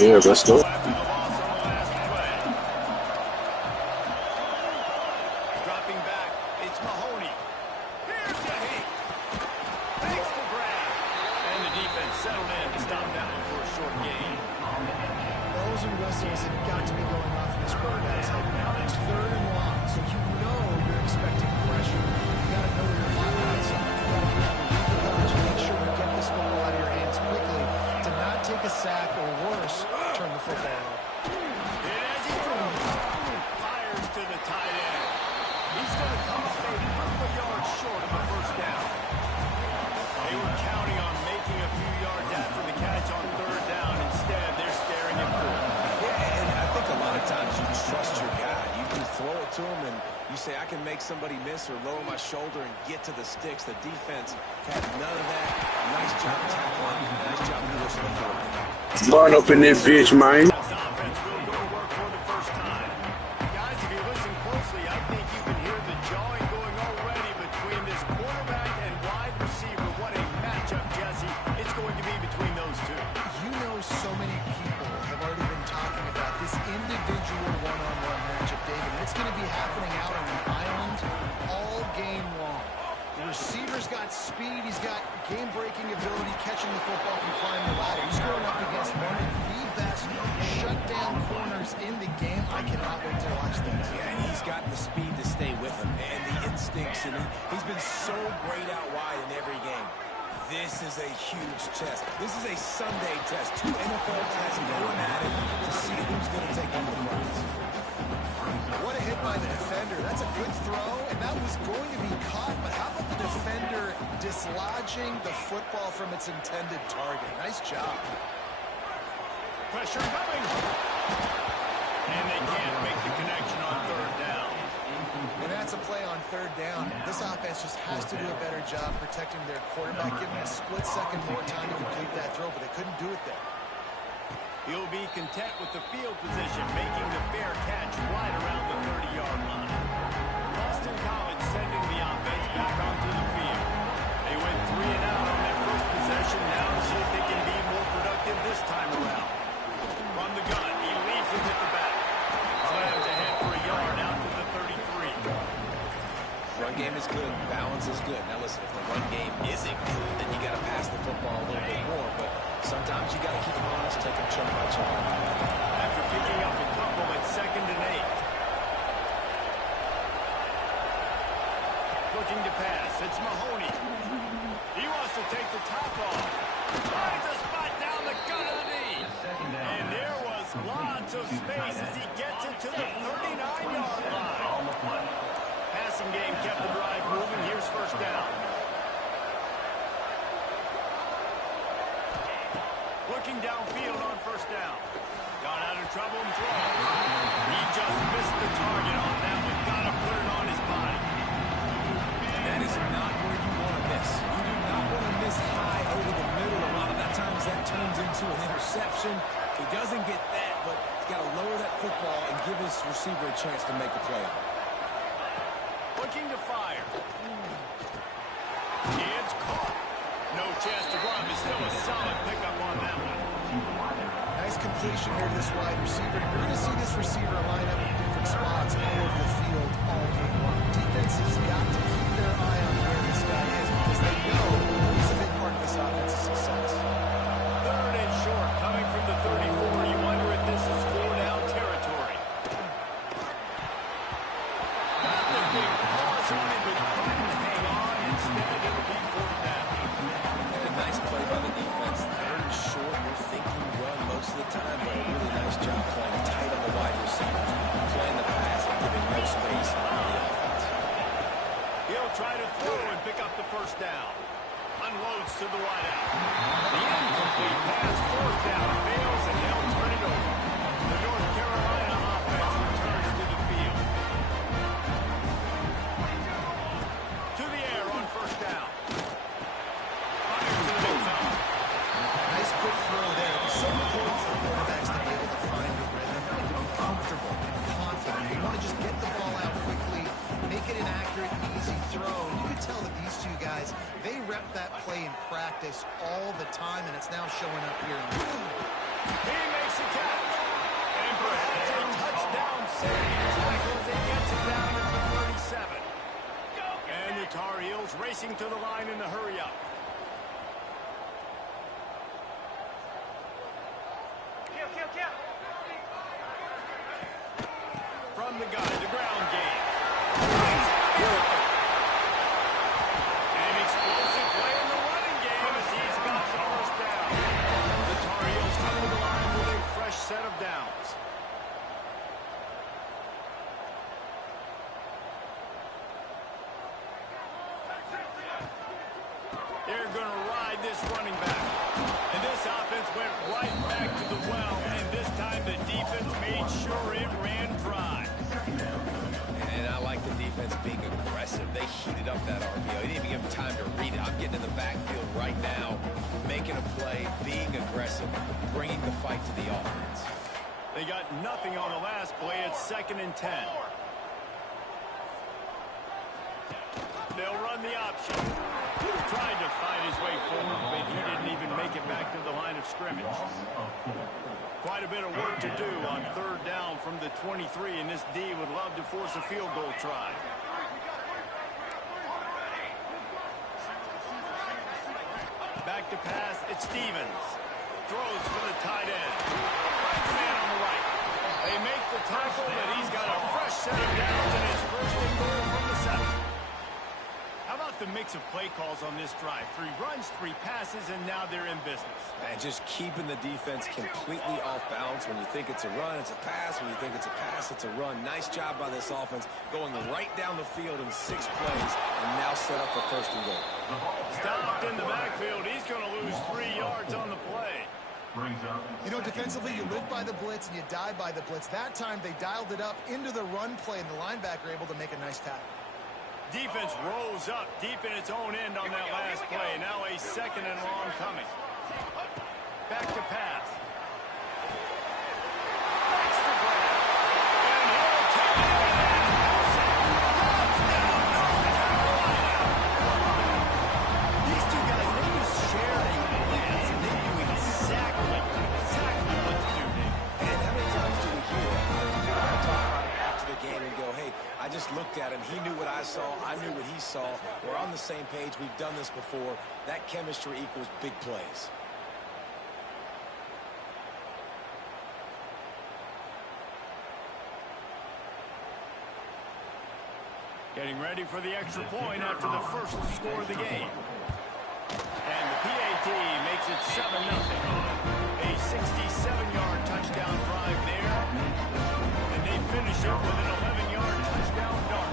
Yeah, let's go. bells and whistles have got to be going off in this quarterback's head now. It's 3rd and long, so you know you're expecting pressure. You got to know where your hot guys are. You got to be able to read the coverage and make sure you get this football out of your hands quickly to not take a sack or worse, turn the football over. And as he throws, fires to the tight end. He's going to come up a couple of yards short of the first down. They were counting on making a few yards after the catch on 3rd down. Instead, they're staring at 4th. Yeah, and I think a lot of times you trust your guy. You can throw it to him, and you say, I can make somebody miss or lower my shoulder and get to the sticks. The defense had none of that. Nice job tackling. Nice job forcing the 4th. Burn up in this bitch, man. This offense will go to work for the first time. Guys, if you listen closely, I think you can hear the jawing going already between this quarterback and wide receiver. What a matchup, Jesse. It's going to be between those two. You know, so many people have already been talking about this individual one-on-one matchup, David. And it's going to be happening out on the island all game long. The receiver's got speed. He's got game-breaking ability, catching the football and climbing the ladder. He's going up against one of the best shutdown corners in the game. I cannot wait to watch this. Yeah, and he's got the speed to stay with him and the instincts, and he's been so great out wide in every game. This is a huge test. This is a Sunday test. 2 NFL tests going at it to see who's going to take on the prize. What a hit by the defender. That's a good throw, and that was going to be caught, but how about the defender dislodging the football from its intended target? Nice job. Pressure coming. And they can't make the connection on 3rd down. And that's a play on 3rd down. This offense just has to do a better job protecting their quarterback, giving a split second more time to complete that throw, but they couldn't do it there. He'll be content with the field position, making the fair catch right around the 30-yard line. Boston College sending the offense back onto the field. They went 3 and out on their first possession. Now to see if they can be more productive this time around. From the gun, he leaves it at the back. Slams ahead for a yard out to the 33. Run game is good. Balance is good. Now listen, if the run game isn't good, then you got to pass the football a little bit more. But sometimes you got to keep them honest, take them chunk by chunk. After picking up a couple at 2nd and 8. Looking to pass. It's Mahoney. He wants to take the top off. Finds a spot down the gut of the knee. And there was lots of space as he gets it to the 39-yard line. Passing game kept the drive moving. Here's 1st down. Looking downfield on 1st down. Got out of trouble and throws. He just missed the target on that one. Got to put it on his body. And that is not where you want to miss. You do not want to miss high over the middle. A lot of that times that turns into an interception. He doesn't get that, but he's got to lower that football and give his receiver a chance to make a play. Looking to fire. It's caught. No chance to run, but still a solid pickup on that one. Nice completion here to this wide receiver. You're going to see this receiver line up in different spots all over the field all game long. Defense has got to keep their eye on where this guy is because they know he's a big part of this offense's success. 3rd and short, coming from the 34. You wonder if this is 4-down territory. Got the big paws on it, but couldn't hang on. Instead, it'll be 4th down. And a nice play by the defense. 3rd and short, you're thinking run most of the time, but a really nice job playing tight on the wide receiver, playing the pass and giving no space on the offense. He'll try to throw and pick up the 1st down. Unloads to the wideout. The incomplete pass, 4th down, fails, and they'll turn it over. The North Carolina offense returns to the field. To the air on 1st down. Fires to the midfield. Nice quick throw there. It's so important for quarterbacks to be able to find a rhythm and to be comfortable and confident. You want to just get the ball out quickly, make it an accurate, easy throw. And you can tell that these two guys, they rep that play in practice all the time, and it's now showing up here. He makes a catch. And perhaps a touchdown save. Tackles and gets it down at the 37. And the Tar Heels racing to the line in the hurry-up. this running back. And this offense went right back to the well, and this time the defense made sure it ran dry. And I like the defense being aggressive. They heated up that RPO. He didn't even give him time to read it. I'm getting in the backfield right now, making a play, being aggressive, bringing the fight to the offense. They got nothing on the last play. It's 2nd and 10. They'll run the option. Tried to fight his way forward, but he didn't even make it back to the line of scrimmage. Quite a bit of work to do on 3rd down from the 23, and this D would love to force a field goal try. Back to pass, it's Stevens. Throws for the tight end. Finds a man on the right. They make the tackle, but he's got a fresh set of downs, and it's 1st and goal from the 7. How about the mix of play calls on this drive? 3 runs, 3 passes, and now they're in business. And just keeping the defense completely off balance. When you think it's a run, it's a pass. When you think it's a pass, it's a run. Nice job by this offense, going right down the field in 6 plays, and now set up for 1st and goal. Stopped in the backfield. He's going to lose 3 yards on the play. You know, defensively, you live by the blitz and you die by the blitz. That time, they dialed it up into the run play, and the linebacker able to make a nice tackle. Defense rose up deep in its own end on that last play. Now a 2nd and long coming. Back to pass. Backs the grab. And he'll take it in. Touchdown, North Carolina. These 2 guys, they just shared a glance, and they knew exactly what to do, Nick. And how many times do we hear that? Talk about it after the game and go, hey, I just looked at him. He knew what I saw. I knew what he saw. We're on the same page. We've done this before. That chemistry equals big plays. Getting ready for the extra point after the first score of the game. And the PAT makes it 7-0. A 67-yard touchdown drive there. And they finish up with an 11-yard touchdown dart.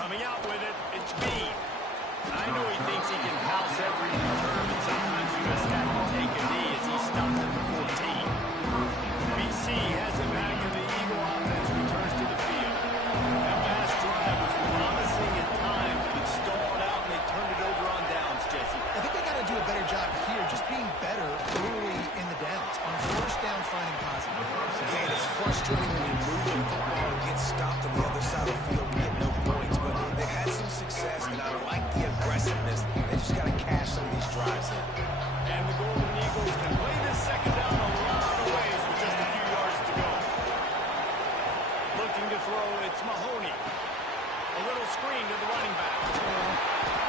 Coming out with it, it's Bean. I know he thinks he can house every return, and sometimes you just have to take a knee as he stopped at the 14. BC has it back, and the Eagle offense returns to the field. That last drive was promising at times, but stalled out, and they turned it over on downs, Jesse. I think they got to do a better job here, just being better early in the downs. On 1st down, finding positive. And it's frustrating when you move the football and get stopped on the other side of the field and get no points. But they've had some success, and I like the aggressiveness. They just got to cash some of these drives in. And the Golden Eagles can play this 2nd down a lot of ways with just a few yards to go. Looking to throw, it's Mahoney. A little screen to the running back.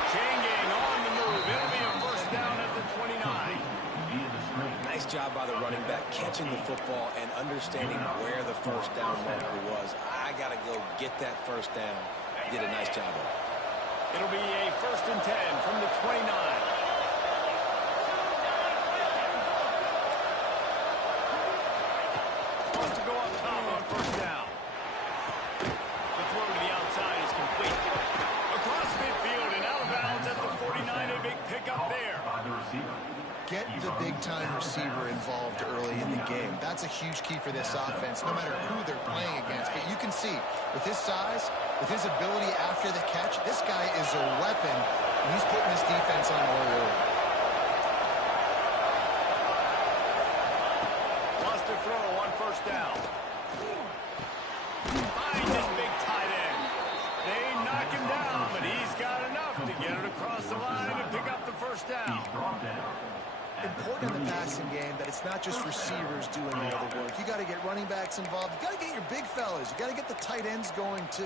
Chain gang on the move. It'll be a 1st down at the 29. Nice job by the running back, catching the football and understanding where the 1st down marker was. I got to go get that 1st down. Did a nice job of it. It'll be a 1st and 10 from the 29. Wants to go up top on 1st down. The throw to the outside is complete. Across midfield and out of bounds at the 49. A big pickup there. Get the big-time receiver involved early in the game. That's a huge key for this offense, no matter who they're playing against. But you can see, with his size, with his ability after the catch, this guy is a weapon, and he's putting this defense on alert. Wants to throw on 1st down. Finds his big tight end. They knock him down, but he's got enough to get it across the line and pick up the 1st down. Important in the passing game that it's not just receivers doing all the work. You got to get running backs involved. You got to get your big fellas. You got to get the tight ends going too.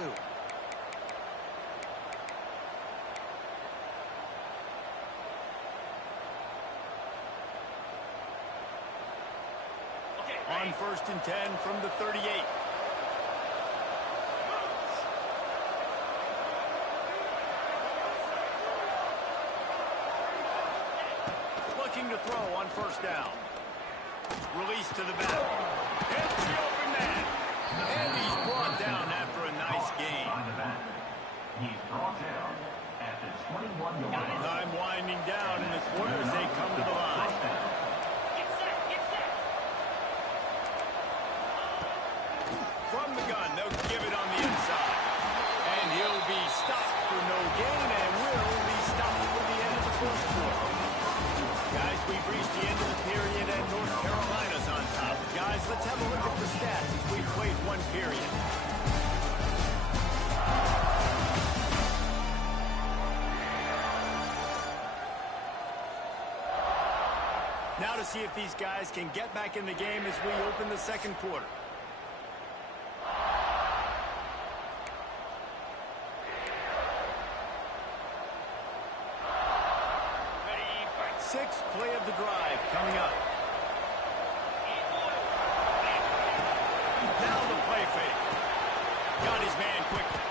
On 1st and 10 from the 38. Looking to throw on 1st down. Release to the back. Hits the open man. And he's brought down after a nice gain. gain and will be stopped for the end of the first quarter. Guys, we've reached the end of the period and North Carolina's on top. Guys, let's have a look at the stats as we've played one period. Now to see if these guys can get back in the game as we open the second quarter. Sixth play of the drive coming up. Now the play fake. Got his man quickly.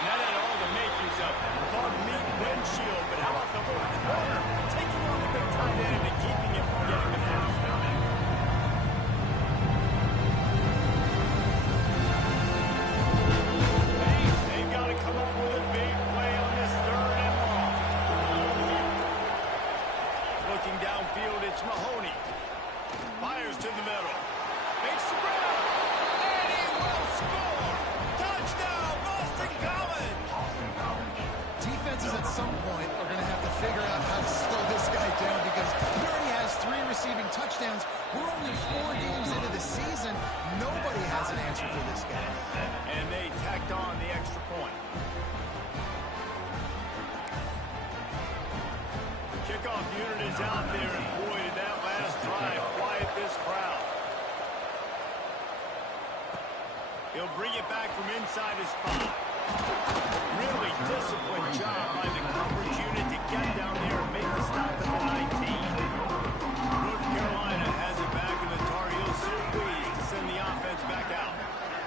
That had all the makings of far meat windshield, but how about the little corner? Taking on the big tight end and keeping him from getting the first. They've got to come up with a big play on this third and long. Looking downfield, it's Mahoney. Fires to the middle. Makes the grab. And he will score. Touchdown, Boston College. Defenses at some point are going to have to figure out how to slow this guy down because he already has 3 receiving touchdowns. We're only 4 games into the season. Nobody has an answer for this guy. And they tacked on the extra point. The kickoff unit is out there, and boy, did that last drive quiet this crowd. He'll bring it back from inside his 5. Really disciplined job by the coverage unit to get down there and make the stop at the 19. North Carolina has it back, and the Tar Heels so pleased to send the offense back out.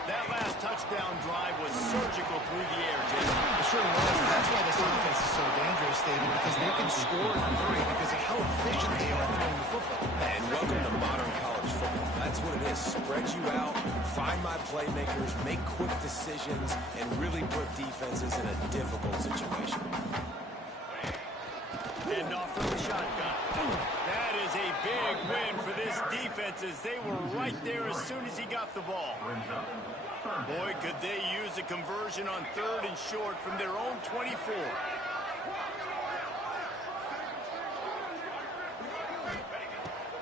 That last touchdown drive was surgical through the air, Jason. It sure was. That's why this offense is so dangerous, David, because they can score in a hurry because of how efficient they are throwing the football. And welcome to modern college football. That's what it is. Spread you out, find my playmakers, make quick decisions, and really put defenses in a difficult situation. And off from the shotgun. That is a big win for this defense as they were right there as soon as he got the ball. Boy, could they use a conversion on 3rd and short from their own 24.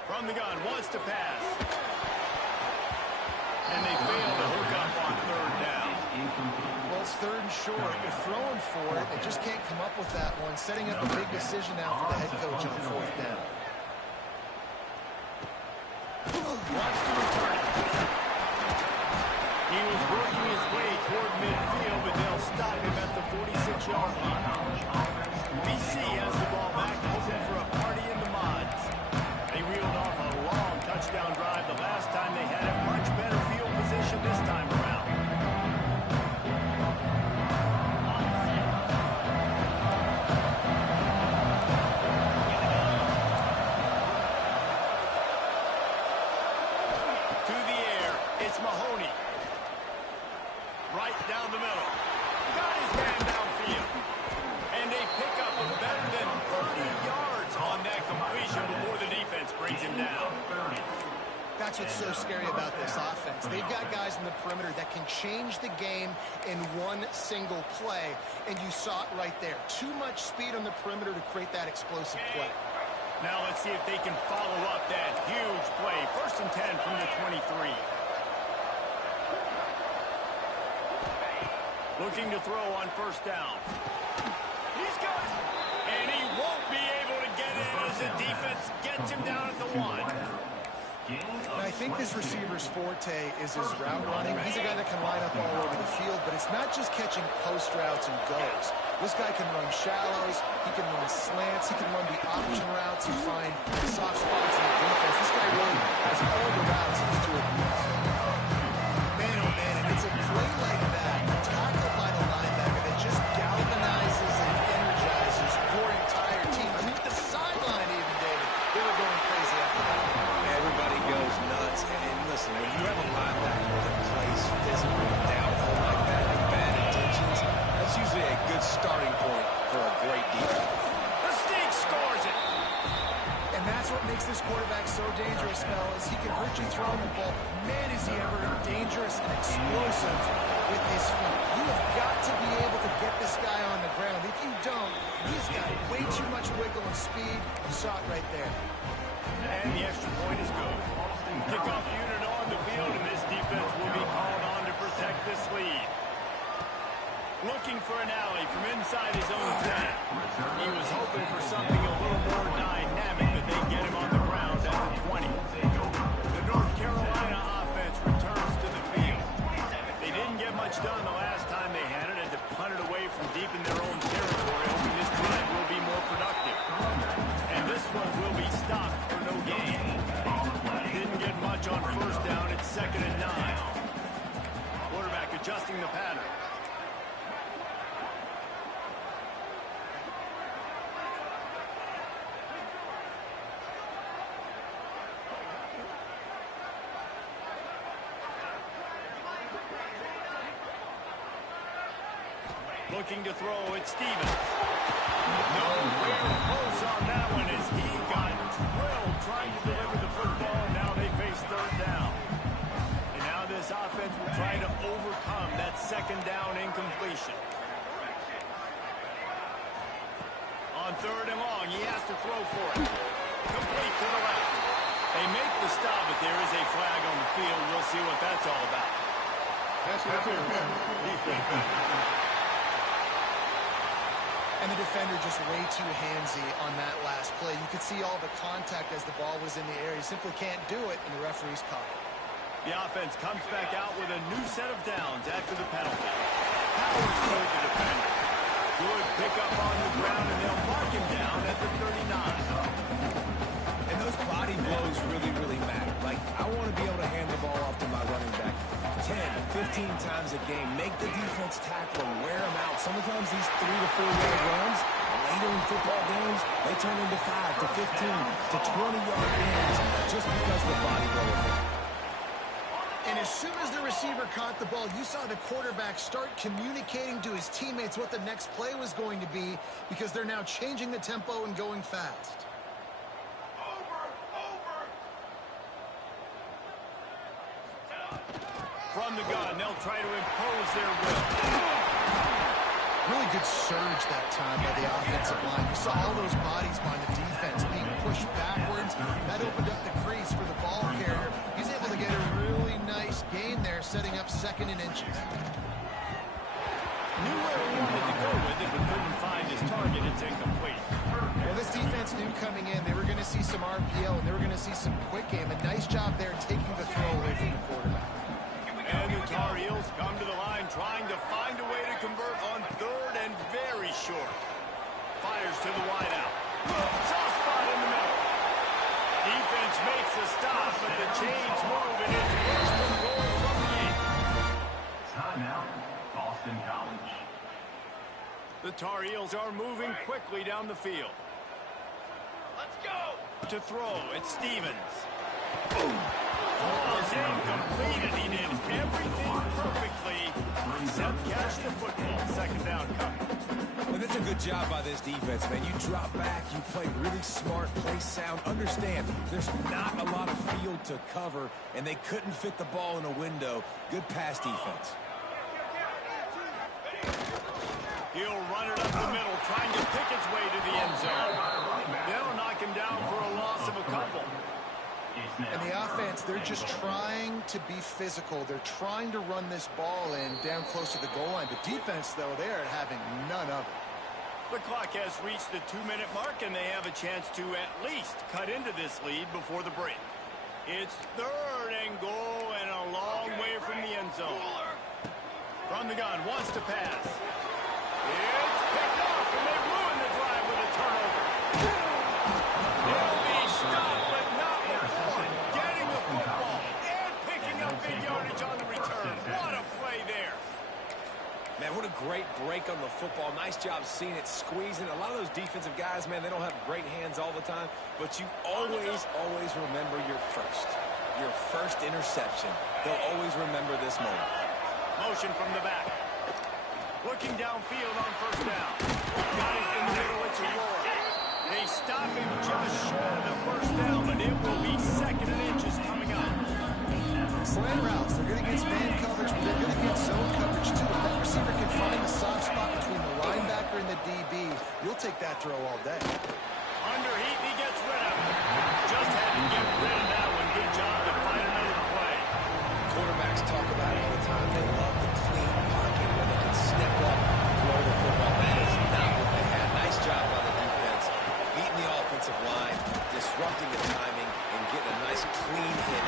From the gun, wants to pass. And they fail to hook up on 3rd down. Well, it's 3rd and short. They're throwing for it. They just can't come up with that one. Setting up a big decision now for the head coach on 4th down. Wants to return it. He was working his way toward midfield, but they'll stop him at the 46-yard line. BC has the ball back, hoping for a party in the mods. They reeled off a long touchdown drive the last time they had a much better field position this time around. To the air, it's Mahoney. Right down the middle. Got his man downfield. And a pickup of better than 30 yards on that completion before the defense brings him down. That's what's so scary about this offense. They've got guys in the perimeter that can change the game in one single play, and you saw it right there. Too much speed on the perimeter to create that explosive play. Now let's see if they can follow up that huge play. 1st and 10 from the 23. Looking to throw on 1st down. He's got it. And he won't be able to get in as the defense gets him down at the 1. And I think this receiver's forte is his route running. He's a guy that can line up all over the field, but it's not just catching post routes and goes. This guy can run shallows, he can run slants, he can run the option routes and find soft spots in the defense. This guy really has all the routes in his toolbox. Man, oh man, and it's a play like that, tackled by the linebacker, that just galvanizes and energizes your entire team. I mean, the sideline even, David, they were going crazy after that. Everybody goes nuts. And listen, when you have a linebacker that plays physical, downhill like that with bad intentions, that's usually a good starting point for a great defense. The Sneak scores it. And that's what makes this quarterback so dangerous, fellas. He can hurt you throwing the ball. Man, is he ever dangerous and explosive with his feet. You have got to be able to get this guy on the ground. If you don't, he's got way too much wiggle and speed. You saw it right there. And the extra point is good. Kickoff unit on the field, and this defense will be called on to protect this lead. Looking for an alley from inside his own 10. He was hoping for something a little more dynamic, but they get him on the ground at the 20. The North Carolina offense returns to the field. They didn't get much done the last time they had it, and to punt it away from deep in their own territory, hoping this drive will be more productive. And this one will be stopped for no gain. Didn't get much on first down. It's 2nd and 9. Quarterback adjusting the pattern. Looking to throw, it's Stevens. Nowhere close on that one as he got drilled trying to deliver the football. Now they face 3rd down. And now this offense will try to overcome that 2nd down incompletion. On 3rd and long, he has to throw for it. Complete to the left. They make the stop, but there is a flag on the field. We'll see what that's all about. That's defense. And the defender just way too handsy on that last play. You could see all the contact as the ball was in the air. He simply can't do it, and the referee's caught it. The offense comes back out with a new set of downs after the penalty. Powers toward the defender. Good pickup on the ground, and they'll mark him down at the 39. And those body blows really, really matter. Like, I want to be able to hand the ball off to my running back 10, 15 times a game. Make the defense tackle and wear them out. Sometimes these 3 to 4 yard runs, later in football games, they turn into 5 to 15 to 20-yard games just because the body blow. And as soon as the receiver caught the ball, you saw the quarterback start communicating to his teammates what the next play was going to be because they're now changing the tempo and going fast. From the gun, they'll try to impose their will. Really good surge that time by the offensive line. You saw all those bodies by the defense being pushed backwards. That opened up the crease for the ball carrier. He's able to get a really nice gain there, setting up 2nd and inches. Knew where he wanted to go with it, but couldn't find his target. It's incomplete. Well, this defense knew coming in they were going to see some RPO and they were going to see some quick game. A nice job there taking the throw away from the quarterback. And the Tar Heels come to the line trying to find a way to convert on 3rd and very short. Fires to the wideout. Soft spot in the middle. Defense makes a stop, but the chains move, and it's 1st and goal from the 8. Timeout, Boston College. The Tar Heels are moving quickly down the field. Let's go! To throw, it's Stevens. Boom! Ball's incomplete, and he did everything perfectly except catch the football. 2nd down coming. Well, that's a good job by this defense, man. You drop back, you play really smart, play sound. Understand, there's not a lot of field to cover, and they couldn't fit the ball in a window. Good pass defense. He'll run it up the middle, trying to pick its way to the end zone. They'll knock him down for a loss of a couple. And the offense, they're just trying to be physical. They're trying to run this ball in down close to the goal line. The defense, though, they're having none of it. The clock has reached the 2-minute mark, and they have a chance to at least cut into this lead before the break. It's 3rd and goal and a long way from the end zone. From the gun, wants to pass. It's picked off, and they ruin the drive with a turnover. They'll be stopped, but not before getting the football and picking up big yardage on the return. What a play there. Man, what a great break on the football. Nice job seeing it, squeezing. A lot of those defensive guys, man, they don't have great hands all the time, but you always remember your first interception. They'll always remember this moment. Motion from the back. Looking downfield on 1st down. Got it in the middle, it's a roar. They stop him just short of the 1st down, but it will be 2nd and inches coming up. Slant routes, they're going to get man coverage, but they're going to get zone coverage throw all day. Under heat, he gets rid of it. Just had to get rid of that one. Good job to find another play. Quarterbacks talk about it all the time. They love the clean pocket where they can step up, throw the football. That is not what they had. Nice job by the defense. Beating the offensive line, disrupting the timing, and getting a nice clean hit.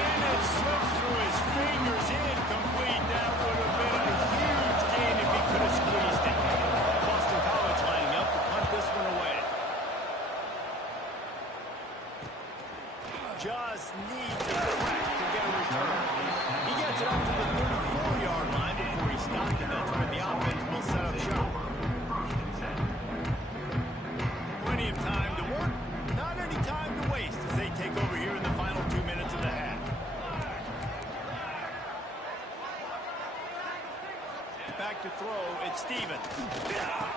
And it slips through his fingers. Incomplete. That would have been a huge gain if he could have squeezed it. Boston College lining up to punt this one away. Just needs a crack to get a return. He gets it up to the 34-yard line before he stopped, and that's where the offense will set up shop. Plenty of time to work, not any time to waste as they take over here in the final 2 minutes of the half. Back to throw, it's Stevens. Picked off,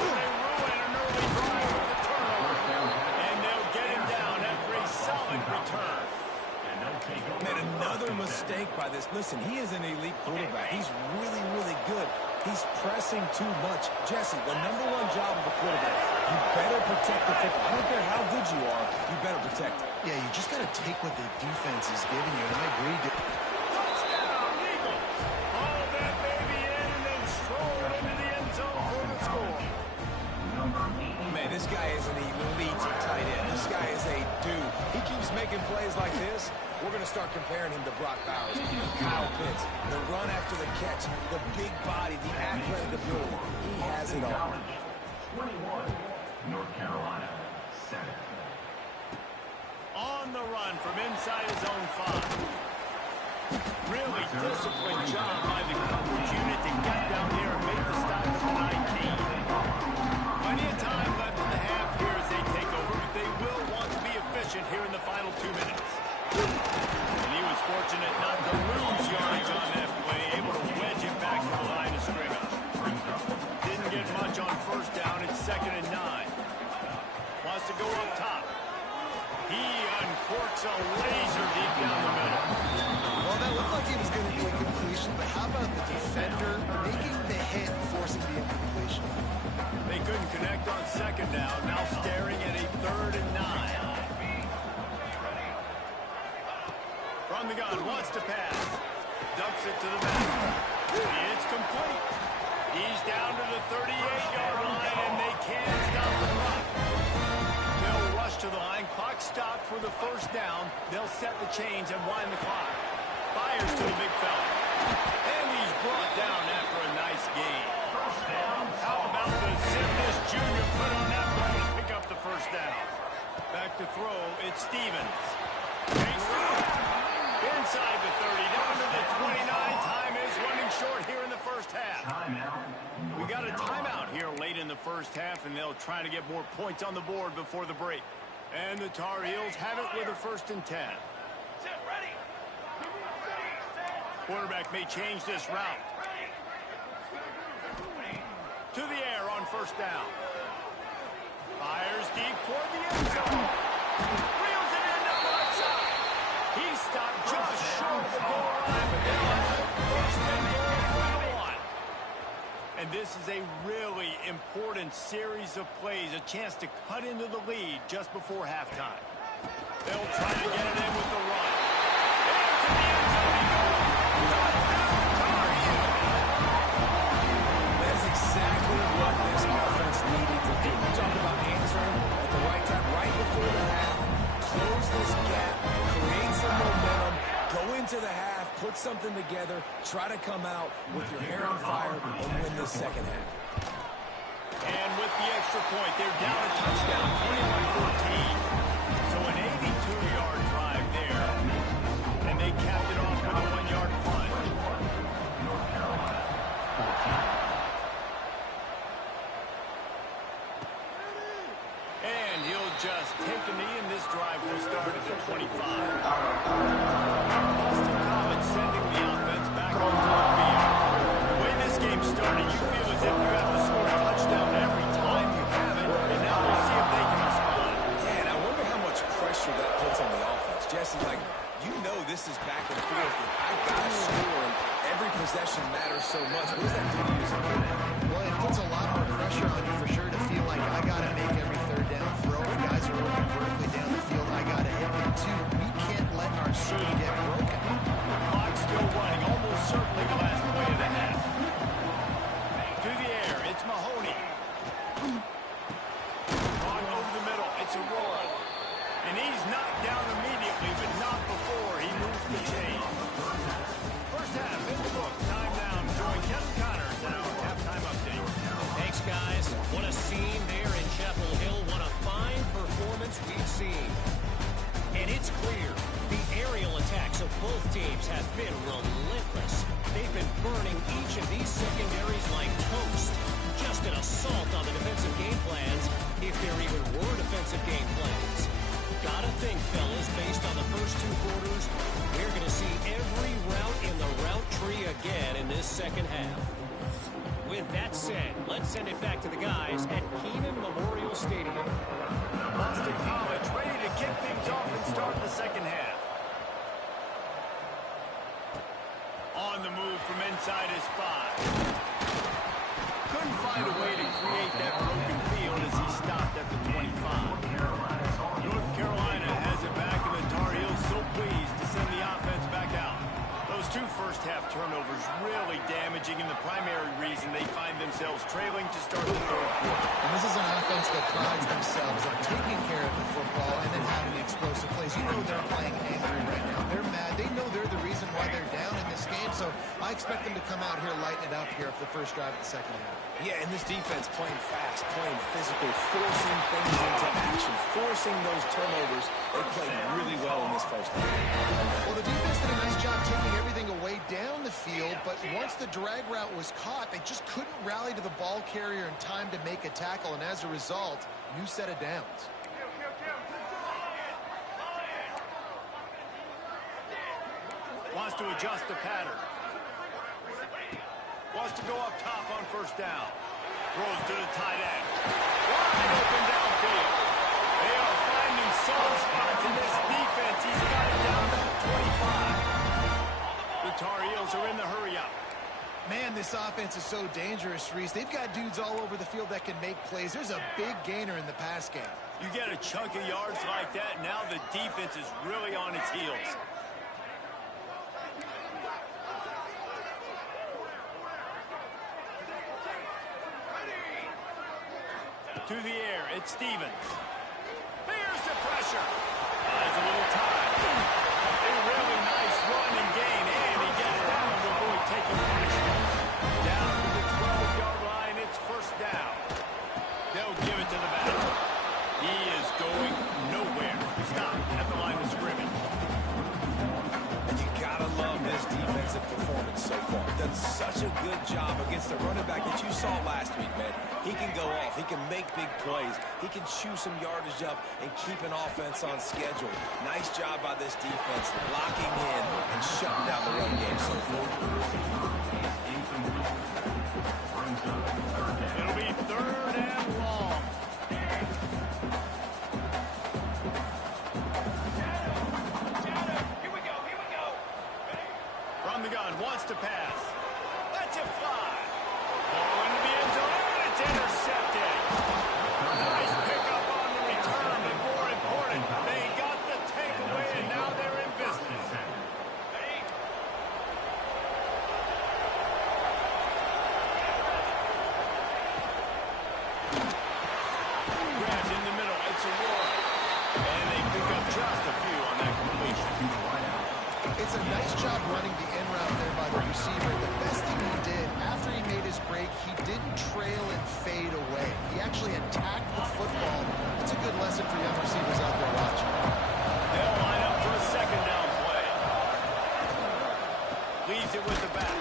they ruin an early drive with the turnover. And they'll get him down after a solid return. Made another mistake by this. Listen, he is an elite quarterback. He's really, really good. He's pressing too much. Jesse, the #1 job of a quarterback, you better protect the football. I don't care how good you are, you better protect it. Yeah, you just got to take what the defense is giving you, and I agree. Touchdown, Eagles. All that baby in and then strolled into the end zone for the score. Man, this guy is an elite tight end. This guy is a dude. He keeps making plays like this. We're going to start comparing him to Brock Bowers, Kyle Pitts, the run after the catch, the big body, the athletic ability. He has it all. 21, North Carolina, 7. On the run from inside his own 5. Really disciplined job by the coverage unit to get down there and make the stop at the 19. Plenty of time left in the half here as they take over, but they will want to be efficient here in the final 2 minutes. And he was fortunate not to lose yardage on that play, able to wedge it back to the line of scrimmage. Didn't get much on first down. It's 2nd and 9. Wants to go up top. He uncorks a laser deep down the middle. Well, that looked like it was going to be a completion, but how about the defender making the hit and forcing the incompletion? They couldn't connect on 2nd down. Now staring at a 3rd and 9. From the gun, wants to pass. Dumps it to the back. It's complete. He's down to the 38-yard line, and they can't stop the run. They'll rush to the line. Clock stopped for the 1st down. They'll set the chains and wind the clock. Fires to the big fella. And he's brought down after a nice gain. How about the zip this junior put on that one to pick up the 1st down? Back to throw, it's Stevens. Takes the inside the 30, down to the 29. Time is running short here in the 1st half. We got a timeout here late in the 1st half, and they'll try to get more points on the board before the break. And the Tar Heels have it with a 1st and 10. Quarterback may change this route. To the air on 1st down. Fires deep toward the end zone. Reels it in down the right side. He stopped just short of the goal line, but they'll have the 1st and goal from the 1. And this is a really important series of plays, a chance to cut into the lead just before halftime. They'll try to get it in with the run. Into the end zone he goes. Touchdown, Tar Heels. That's exactly what this offense needed to do. We talk about answering at the right time, right before the half. Close this gap, create some momentum, go into the half, put something together, try to come out with your hair on fire and win this 2nd half. And with the extra point, they're down a touchdown, 21-14. So an 82-yard drive there. And they capped it off with a 1-yard punt. North Carolina, 14. And he'll just take a knee, and this drive will start at the 25. Boston College sending the offense back onto the field. The way this game started, you feel as if you have to score a touchdown every time you have it, and now we'll see if they can respond. Man, I wonder how much pressure that puts on the offense. Jesse, like, you know this is back and forth, and I got to score in every possession matters so much. What does that do to you as a player? Well, it puts a lot more pressure on you for sure to feel like I got to make every third down throw. If guys are open vertically down the field, I got to hit them too. We can't let our serve get broken. Clock still running, almost certainly the last play of the half. To the air, it's Mahoney. On over the middle, it's a roll. And he's knocked down immediately, but not before he moves the chain. First half in the book. Time down. Join Kevin Connors in our halftime update. Thanks, guys. What a scene there in Chapel Hill. What a fine performance we've seen. And it's clear the aerial attacks of both teams have been relentless. They've been burning each of these secondaries like toast. Just an assault on the defensive game plans, if there even were defensive game plans. Gotta think, fellas, based on the first two quarters, we're going to see every route in the route tree again in this second half. With that said, let's send it back to the guys at Kenan Memorial Stadium. Boston College ready to kick things off and start the second half. On the move from inside his 5. Couldn't find a way to create that broken field as he stopped at the 25. North Carolina has it back, and the Tar Heels so pleased to send the offense back out. Those two first-half turnovers really damaging, and the primary reason they find themselves trailing to start the third quarter. And this is an offense that prides themselves on taking care of the football and then having explosive plays. You know they're playing angry right now. They're mad. They know they're the reason why they're down in this game, so I expect them to come out here, lighten it up here for the first drive of the second half. Yeah, and this defense playing fast, playing physical, forcing things into action, forcing those turnovers. They played really well in this first half. Well, the defense did a nice job taking everything away down the field, but once the drag route was caught, they just couldn't rally to the ball carrier in time to make a tackle, and as a result, new set of downs. Wants to adjust the pattern. Wants to go up top on first down. Throws to the tight end. Wide open downfield. They are finding soft spots in this defense. He's got it down to the 25. The Tar Heels are in the hurry-up. Man, this offense is so dangerous, Reese. They've got dudes all over the field that can make plays. There's a big gainer in the pass game. You get a chunk of yards like that, now the defense is really on its heels. To the air, it's Stevens. Here's the pressure. Buys a little time. A really nice run and gain, and he gets down to avoid taking action. Down to the 12-yard line, it's first down. They'll give it to the back. He is going nowhere. Stop at the line of scrimmage. And you gotta love this defensive performance so far. Done such a good job against the running back that you saw last week, man. He can go off. He can make big plays. He can chew some yardage up and keep an offense on schedule. Nice job by this defense locking in and shutting down the run game so far. It'll be third and long. From the gun, wants to pass. Let's it fly. Ball into the end zone, and it's intercepted. Nice pickup on the return, but more important, they got the takeaway, and now they're in business. Grabbed in the middle, it's a roar. And they pick up just a few on that completion. It's a nice job running the in route there by the receiver. The best thing he did, after he made his break, he didn't trail and fade away. He actually attacked the football. It's a good lesson for young receivers out there watching. They'll line up for a second down play. Leaves it with the back.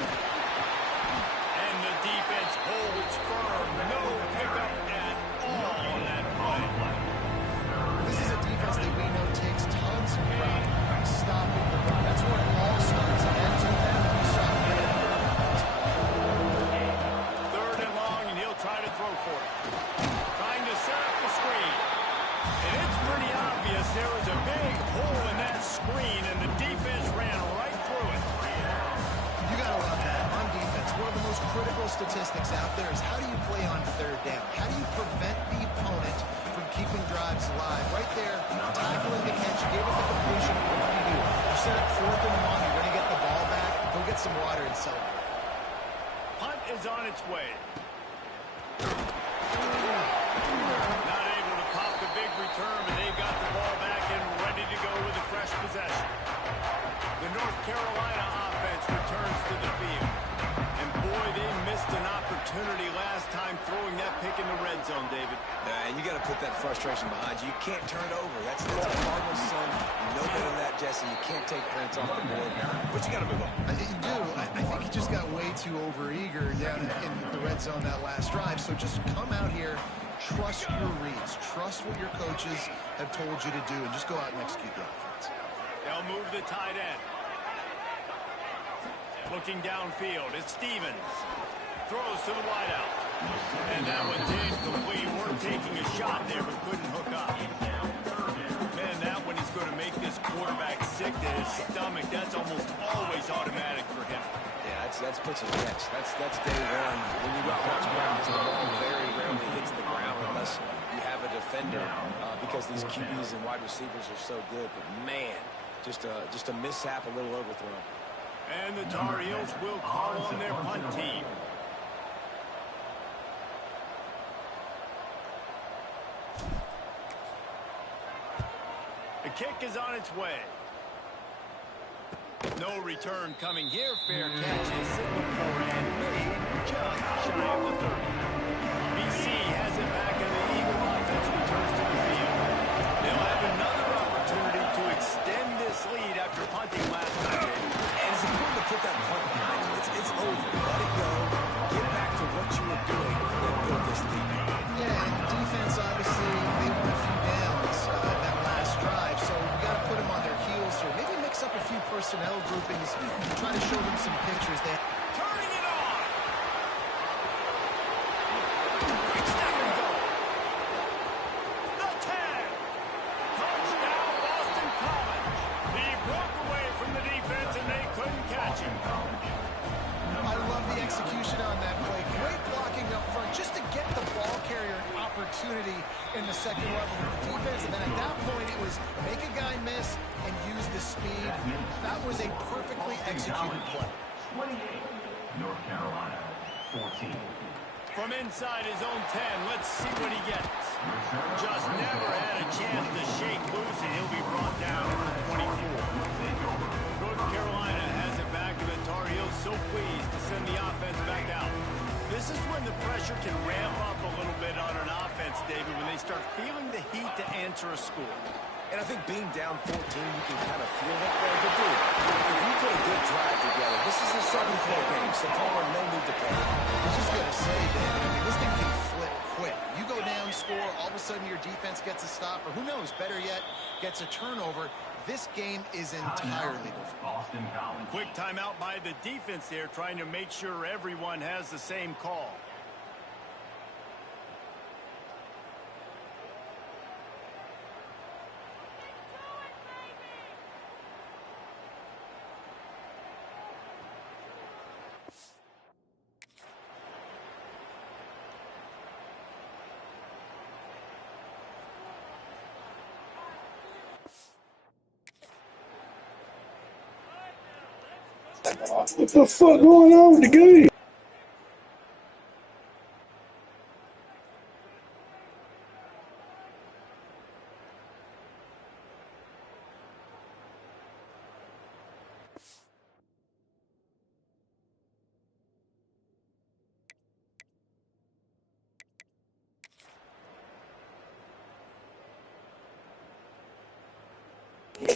And the defense holds firm. No pickup at all on that play. This is a defense that we know takes tons of pride in stopping the run. That's where it all starts and ends with them. We stop getting Third and long, and he'll try to throw for it. Trying to set up the screen. And it's pretty obvious there was a big hole in that screen, and the defense ran right through it. You gotta love that. statistics out there is how do you play on third down? How do you prevent the opponent from keeping drives alive? Right there, tackling the catch, you gave it the completion. What do? You set up 4th and 1. You're going to get the ball back. Go get some water and celebrate. Punt is on its way. Not able to pop the big return, but they've got the ball back and ready to go with a fresh possession. The North Carolina offense returns to the field. And boy, they missed an opportunity last time throwing that pick in the red zone, David. And you got to put that frustration behind you. You can't turn it over. That's a Cardinals son. You know better than that, Jesse. You can't take points off the board. But you got to move on. You do. I think he just got way too overeager down in the red zone that last drive. So just come out here, trust your reads, trust what your coaches have told you to do, and just go out and execute the offense. They'll move the tight end. Looking downfield, it's Stevens. Throws to the wideout. And that one takes complete. We're taking a shot there, but couldn't hook up. Man, that one is going to make this quarterback sick to his stomach. That's almost always automatic for him. Yeah, that's pitch and catch. That's day one. When you go out watch practice, the ball very rarely hits the ground unless you have a defender because these QBs and wide receivers are so good. But man, just a mishap, a little overthrow. And the Tar Heels will call on their punt team. The kick is on its way. No return coming here. Fair catch is signaled for and made just shy of the 30. BC has it back and the Eagle offense returns to the field. They'll have another opportunity to extend this lead after punting last night. And it's important to put that punt behind you. It's over. Let it go. Get back to what you were doing and build this lead. Yeah, and defense, obviously, they won a few downs that last drive, so we got to put them on their heels here. Maybe mix up a few personnel groupings and try to show them some pictures. Turning it on! Quick snap and go! The 10! Touchdown, Boston College! He broke away from the defense and they couldn't catch him. I love the execution on that play. Great blocking up front just to get the ball carrier an opportunity in the second level of the defense. And then at that point, it was make a guy miss and use the speed. That was a perfectly executed play. 28, North Carolina, 14. From inside his own 10, let's see what he gets. Just never had a chance to shake loose, and he'll be brought down at the 24. North Carolina has it back, and the Tar Heels so pleased to send the offense back out. This is when the pressure can ramp up a little bit on an offense, David, when they start feeling the heat to answer a score. And I think being down 14, you can kind of feel that way. But dude, if you put a good drive together, this is a 7-point game, so Palmer, no need to panic. I was just going to say, David, I mean, this thing can flip quick. You go down, score, all of a sudden your defense gets a stop, or who knows, better yet, gets a turnover. This game is entirely different. Boston College. Quick timeout by the defense there, trying to make sure everyone has the same call. What the fuck going on with the game?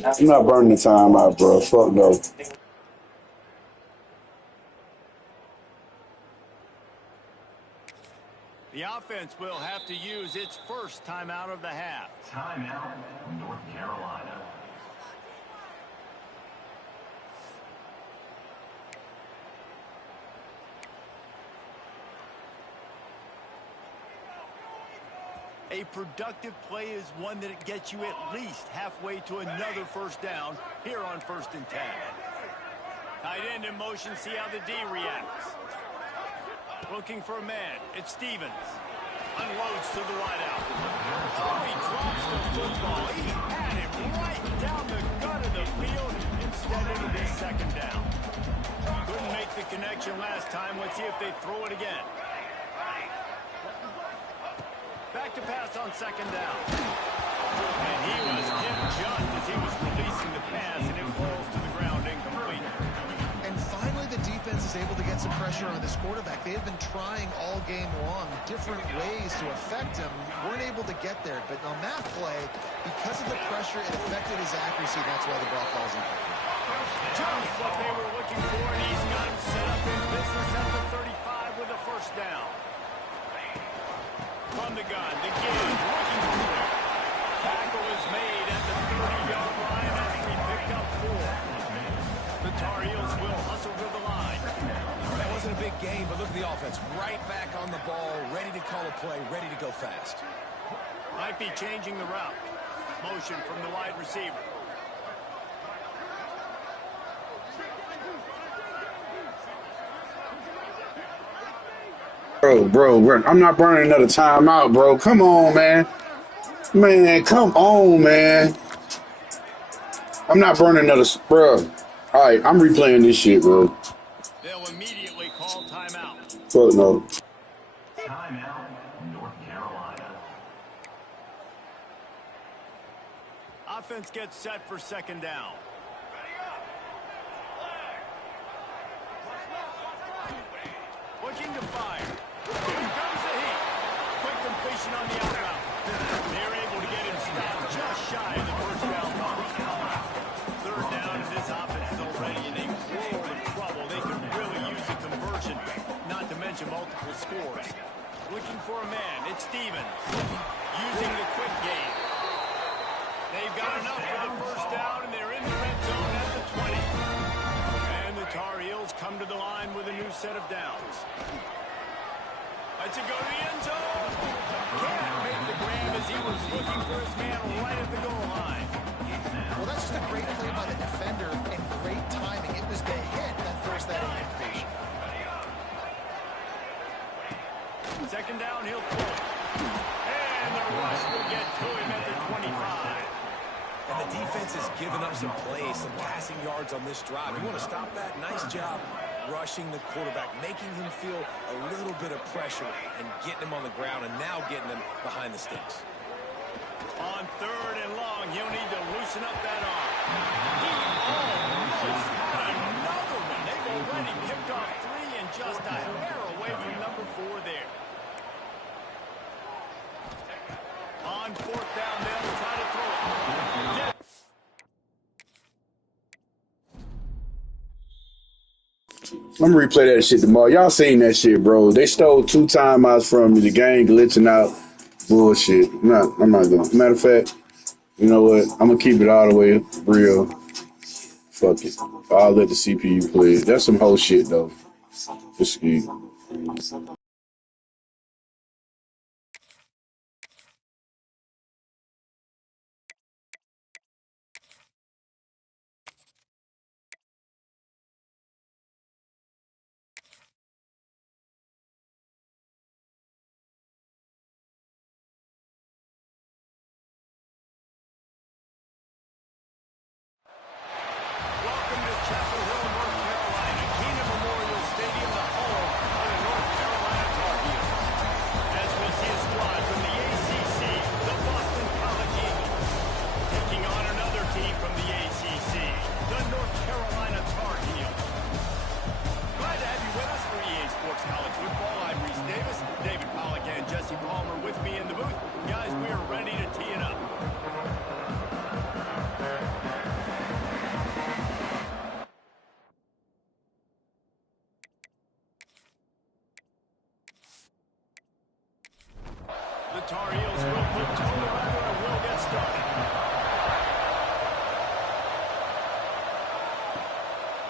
I'm not burning the time out, bro. Fuck no. The offense will have to use its first timeout of the half. Timeout, North Carolina. A productive play is one that gets you at least halfway to another first down here on 1st and 10. Tight end in motion, see how the D reacts. Looking for a man. It's Stevens. Unloads to the wideout. Oh, he drops the football. He had him right down the gut of the field. Instead, it'll be second down. Couldn't make the connection last time. Let's see if they throw it again. Back to pass on second down. And he was hit just as he was releasing the pass, and it falls to the ground incomplete. And finally, the defense is able to get some pressure on this quarterback. They had been trying all game long different ways to affect him. Weren't able to get there. But on that play, because of the pressure, it affected his accuracy. That's why the ball falls in. Just what they were looking for, and he's got him set up in business at the 35 with a first down. From the gun, the game looking for it. Tackle is made at the 30-yard line after he picked up 4. The Tar Heels will hustle to the line. That wasn't a big game, but look at the offense. Right back on the ball, ready to call a play, ready to go fast. Might be changing the route. Motion from the wide receiver. Bro, I'm not burning another timeout, bro. Come on, man. Man, come on, man. I'm not burning another, bro. All right, I'm replaying this shit, bro. They'll immediately call timeout. Fuck no. Timeout, North Carolina. Offense gets set for second down. Looking to fire. Here comes the heat. Quick completion on the out route. They're able to get him stopped just shy of the first down mark. Third down, and this offense is already in a world of trouble. They could really use a conversion, not to mention multiple scores. Looking for a man. It's Stevens. Using the quick game. They've got enough for the first down, and they're in the red zone at the 20. And the Tar Heels come to the line with a new set of downs. Let's it go to the end zone. Can't make the grab as he was looking for his man right at the goal line. Well, that's just a great play by the defender and great timing. It was the hit that forced that incompletion. Second down, he'll pull it. And the rush will get to him at the 25. And the defense has given up some plays, some passing yards on this drive. You want to stop that? Nice job rushing the quarterback, making him feel a little bit of pressure and getting him on the ground and now getting him behind the sticks. On third and long, he'll need to loosen up that arm. He almost had another one. They've already picked off 3 and just a hair away from number 4 there. On fourth down, they'll try to throw it. I'm gonna replay that shit tomorrow. Y'all seen that shit, bro. They stole 2 timeouts from me. The game glitching out. Bullshit. I'm not gonna. Matter of fact, you know what? I'm gonna keep it all the way real. Fuck it. I'll let the CPU play it. That's some whole shit, though. Just Welcome to Chapel Hill, North Carolina. Keenan Memorial Stadium, the home of the North Carolina Tar Heels. As we see a squad from the ACC, the Boston College Eagles, taking on another team from the ACC, the North Carolina Tar Heels. Glad to have you with us for EA Sports College Football. I'm Reese Davis, David Pollack, and Jesse Palmer with me in the booth. Guys, we are ready to tee it up. The Tar Heels will put total weather and will get started.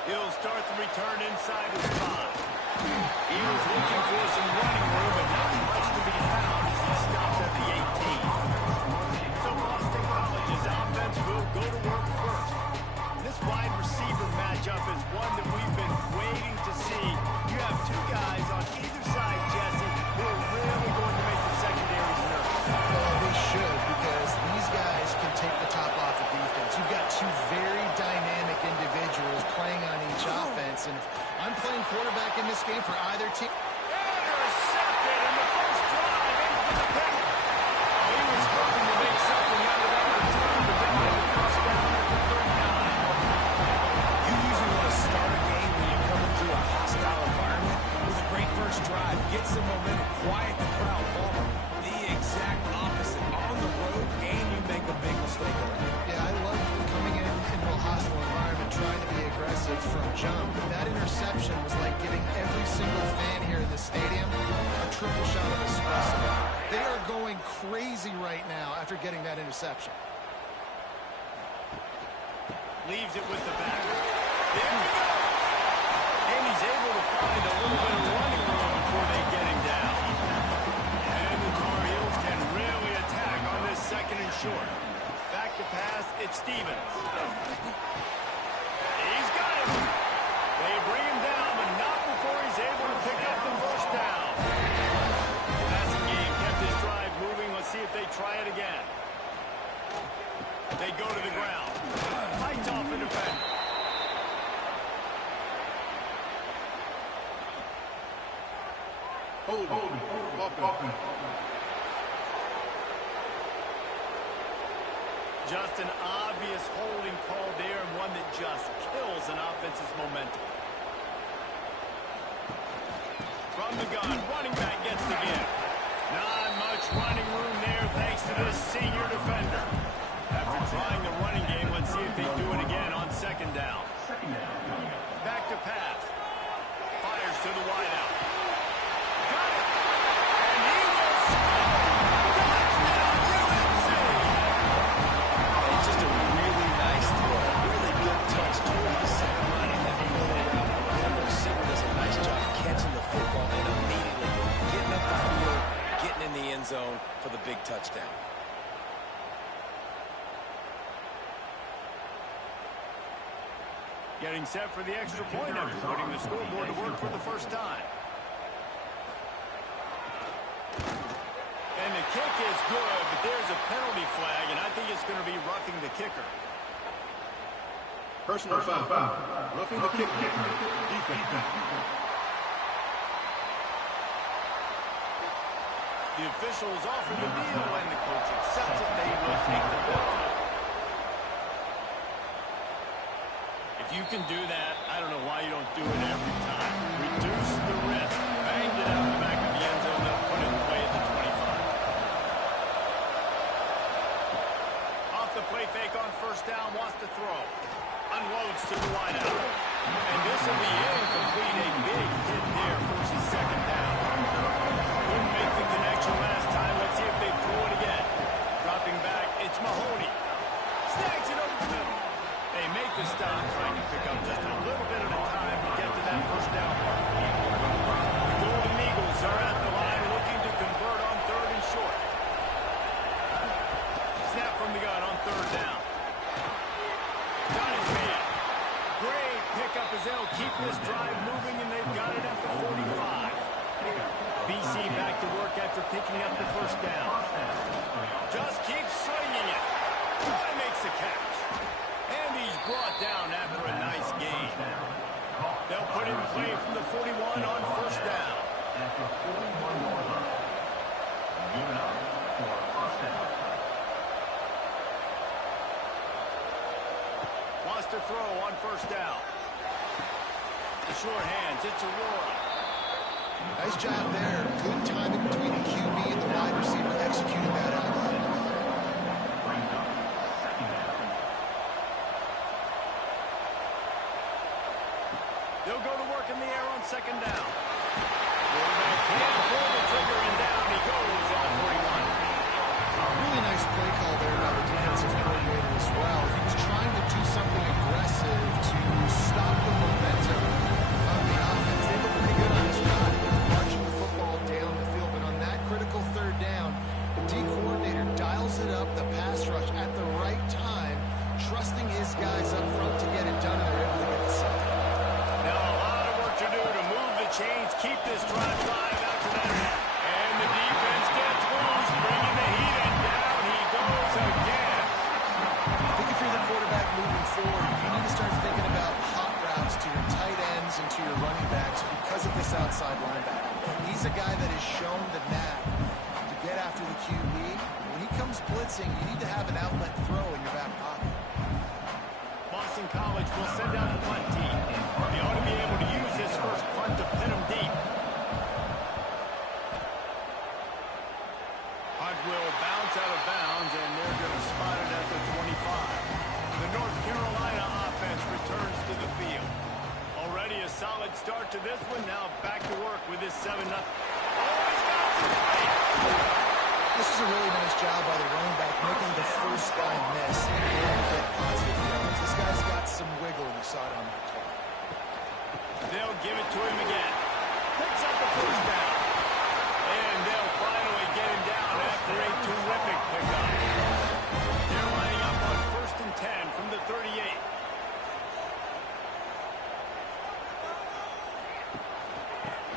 He'll start the return inside his 5. He was looking for some running room, but not much to be found as he stopped at the 18. So Boston College's offense will go to work first. This wide receiver matchup is one that we've been waiting to see. You have 2 guys on either side offense. And if I'm playing quarterback in this game for either team. Intercepted in the first drive. Ends with a pick. He was hoping to make something out of that return, but then had the first down at the 39. You usually want to start a game when you come into a hostile environment with a great first drive. Get some momentum, quiet the crowd. The exact opposite. On the road, and you make a big mistake on it. Yeah, I love coming into a hostile environment, trying to be aggressive from jump. But that interception was like giving every single fan here in the stadium a triple shot of espresso. They are going crazy right now after getting that interception. Leaves it with the back. There we go. And he's able to find a little bit of running room before they get him down. And the Tar Heels can really attack on this second and short. Back to pass, it's Stevens. He's got it. They bring him down, but not before he's able to pick up the first down. Passing game kept his drive moving. Let's see if they try it again. They go to the ground. Fights off the defender. Hold. Just an obvious holding call there, and one that just kills an offense's momentum. From the gun, running back gets the give. Not much running room there thanks to this senior defender. After trying the running game, let's see if they do it again on second down. Back to pass. Fires to the wideout. Got it! And he will score! Touchdown, UNC! It's just a really nice throw. Really good touch toward the center line in that middle route. And the receiver does a nice job catching the football and immediately getting up the field, getting in the end zone for the big touchdown. Getting set for the extra point after putting the scoreboard to work for the first time. And the kick is good, but there's a penalty flag, and I think it's going to be roughing the kicker. Personal foul. Roughing the kicker. Defense. The officials offer the deal, and the coach accepts it. They will take the penalty. If you can do that, I don't know why you don't do it every time. Reduce the risk. Banged it out the back of the end zone. They'll put it away at the 25. Off the play fake on first down, wants to throw. Unloads to the wideout. And this will be incomplete. A big hit there versus second down. Couldn't make the connection last time. Let's see if they throw it again. Dropping back, it's Mahoney. Snags it over the middle. They make the stop, trying to pick up just a little bit at a time to get to that first down mark. The Golden Eagles are at the line looking to convert on third and short. Snap from the gun on third down. Got his man. Great pickup as they'll keep this drive moving, and they've got it at the 45. BC back to work after picking up the first down. Just keeps slinging it. Troy makes the catch. And he's brought down after a nice gain. They'll put in play from the 41 on first down. After 41 more yards. Give it up for a first down. Wants to throw on first down. The short hands, it's Aurora. Nice job there. Good timing between the QB and the wide receiver executing that out. Brings up second down. They'll go to work in the air on second down. Quarterback can't pull the trigger, and down he goes at the 41. Really nice play call there by the defensive coordinator as well. He was trying to do something aggressive to stop the momentum of the offense. They look pretty good on this drive, marching the football down the field. But on that critical third down, the D coordinator dials it up, the pass rush at the right time, trusting his guys up front to get it done, and they're able to get the sack. Now a lot of work to do to move the chains, keep this drive alive after that. And the defense gets loose, bringing the heat, and down he goes again. I think if you're the quarterback moving forward, you need to start thinking about hot routes to your tight ends and your running backs because of this outside linebacker. He's a guy that has shown the knack to get after the QB. When he comes blitzing, you need to have an outlet throw in your back pocket. Boston College will send out the punt team. They ought to be able to use this first punt to pin them deep. Punt will bounce out of bounds, and they're going to spot it at the 25. The North Carolina offense returns to the field. Already a solid start to this one. Now back to work with this 7-0. Oh, he's got some speed. This is a really nice job by the running back, making the first guy miss and get positive yards. This guy's got some wiggle, and you saw it on that play. They'll give it to him again. Picks up the first down. And they'll finally get him down after a terrific pickup. They're lining up on 1st and 10 from the 38.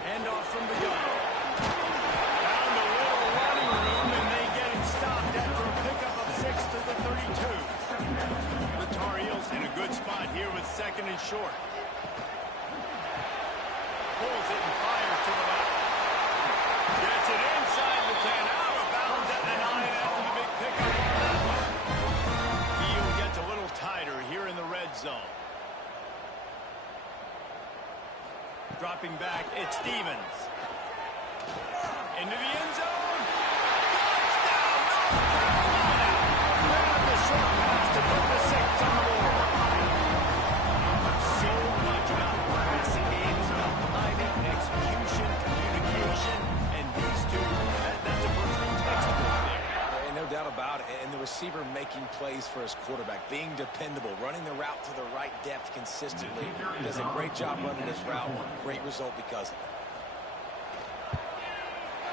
Handoff from the gun. Found a little running room, and they get him stopped after a pickup of 6 to the 32. The Tar Heels in a good spot here with 2nd and short. Pulls it and fires to the left. Gets it inside the 10, out of bounds at the 9 after the big pickup on that one. Heel gets a little tighter here in the red zone. Dropping back, it's Stevens. Into the end zone. Touchdown, North Carolina. Grab the short pass to put the 6 on the board. So much about the passing game is about timing, execution, communication, and these two, that's a virtual textbook there. And no doubt about it. And the receiver making plays for his quarterback, being dependable, running the route to the right depth consistently. Does a great job running his route. Great result because of it.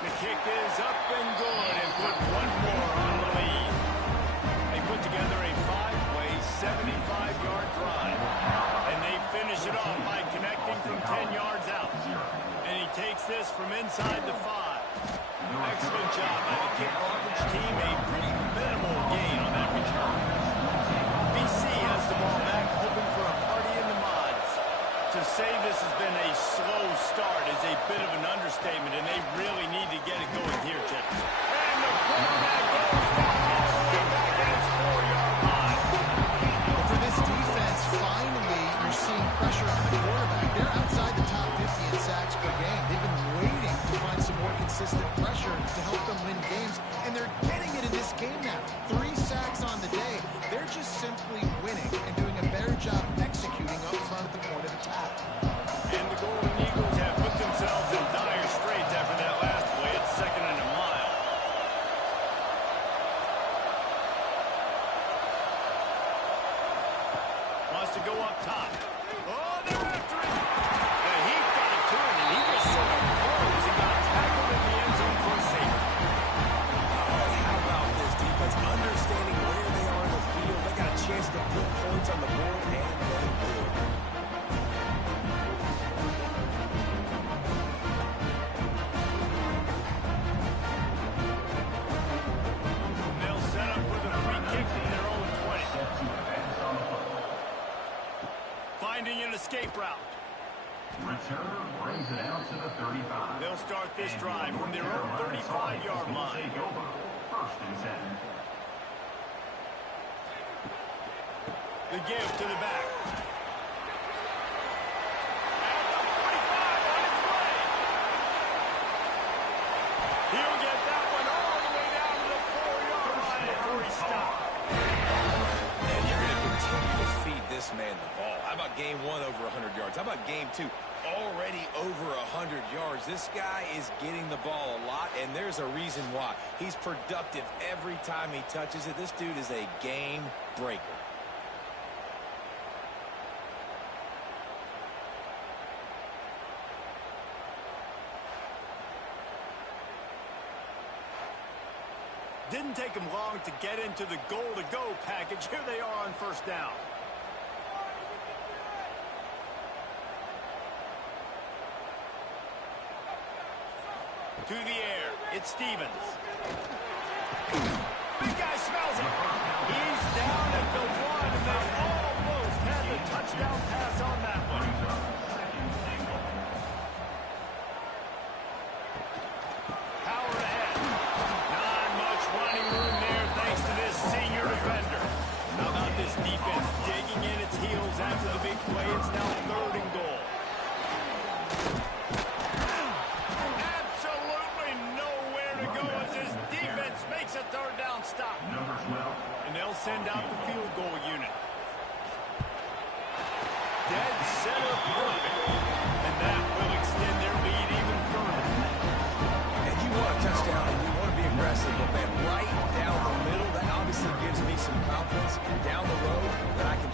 The kick is up and good and put one more on the lead. They put together a 5-play, 75-yard drive. And they finish it off by connecting from 10 yards out. And he takes this from inside the 5. Excellent job by the kick coverage team. A pretty minimal gain on that return. BC has the ball back, hoping for a party in the mods. To say this has been a slow start is a bit of an understatement, and they really need to get it going here, gentlemen. And the quarterback goes down all the way back at his 4-yard line. But for this defense, finally, you're seeing pressure on the quarterback. They're outside the top 50 in sacks per game. They've been waiting to find some more consistent pressure to help them win games, and they're getting it in this game now. 3 sacks on the day. They're just simply winning and doing a better job executing up front at the point of attack. And the Golden Eagles have put themselves in dire straits after that last play. It's 2nd and a mile. Wants to go up top. Oh, they're after him. The Heat got it to him, and he just sort of froze and got tackled in the end zone for a safety. How about this defense? Understanding where they are in the field. They got a chance to put points on the board, and they did. They'll set up for the free kick from their own 20. Finding an escape route. Returner brings it out to the 35. They'll start this drive from their own 35-yard line. Take over. 1st and 10. The give to the back. At the 45 on his way. He'll get that one all the way down to the 4-yard line before he stopped. And you're going to continue to feed this man the ball. How about game 1 over 100 yards? How about game 2? Already over 100 yards. This guy is getting the ball a lot, and there's a reason why. He's productive every time he touches it. This dude is a game breaker. Didn't take him long to get into the goal-to-go package. Here they are on 1st down. To the air, it's Stevens. Big guy smells it. He's down at the 1, and they almost had the touchdown pass on that one.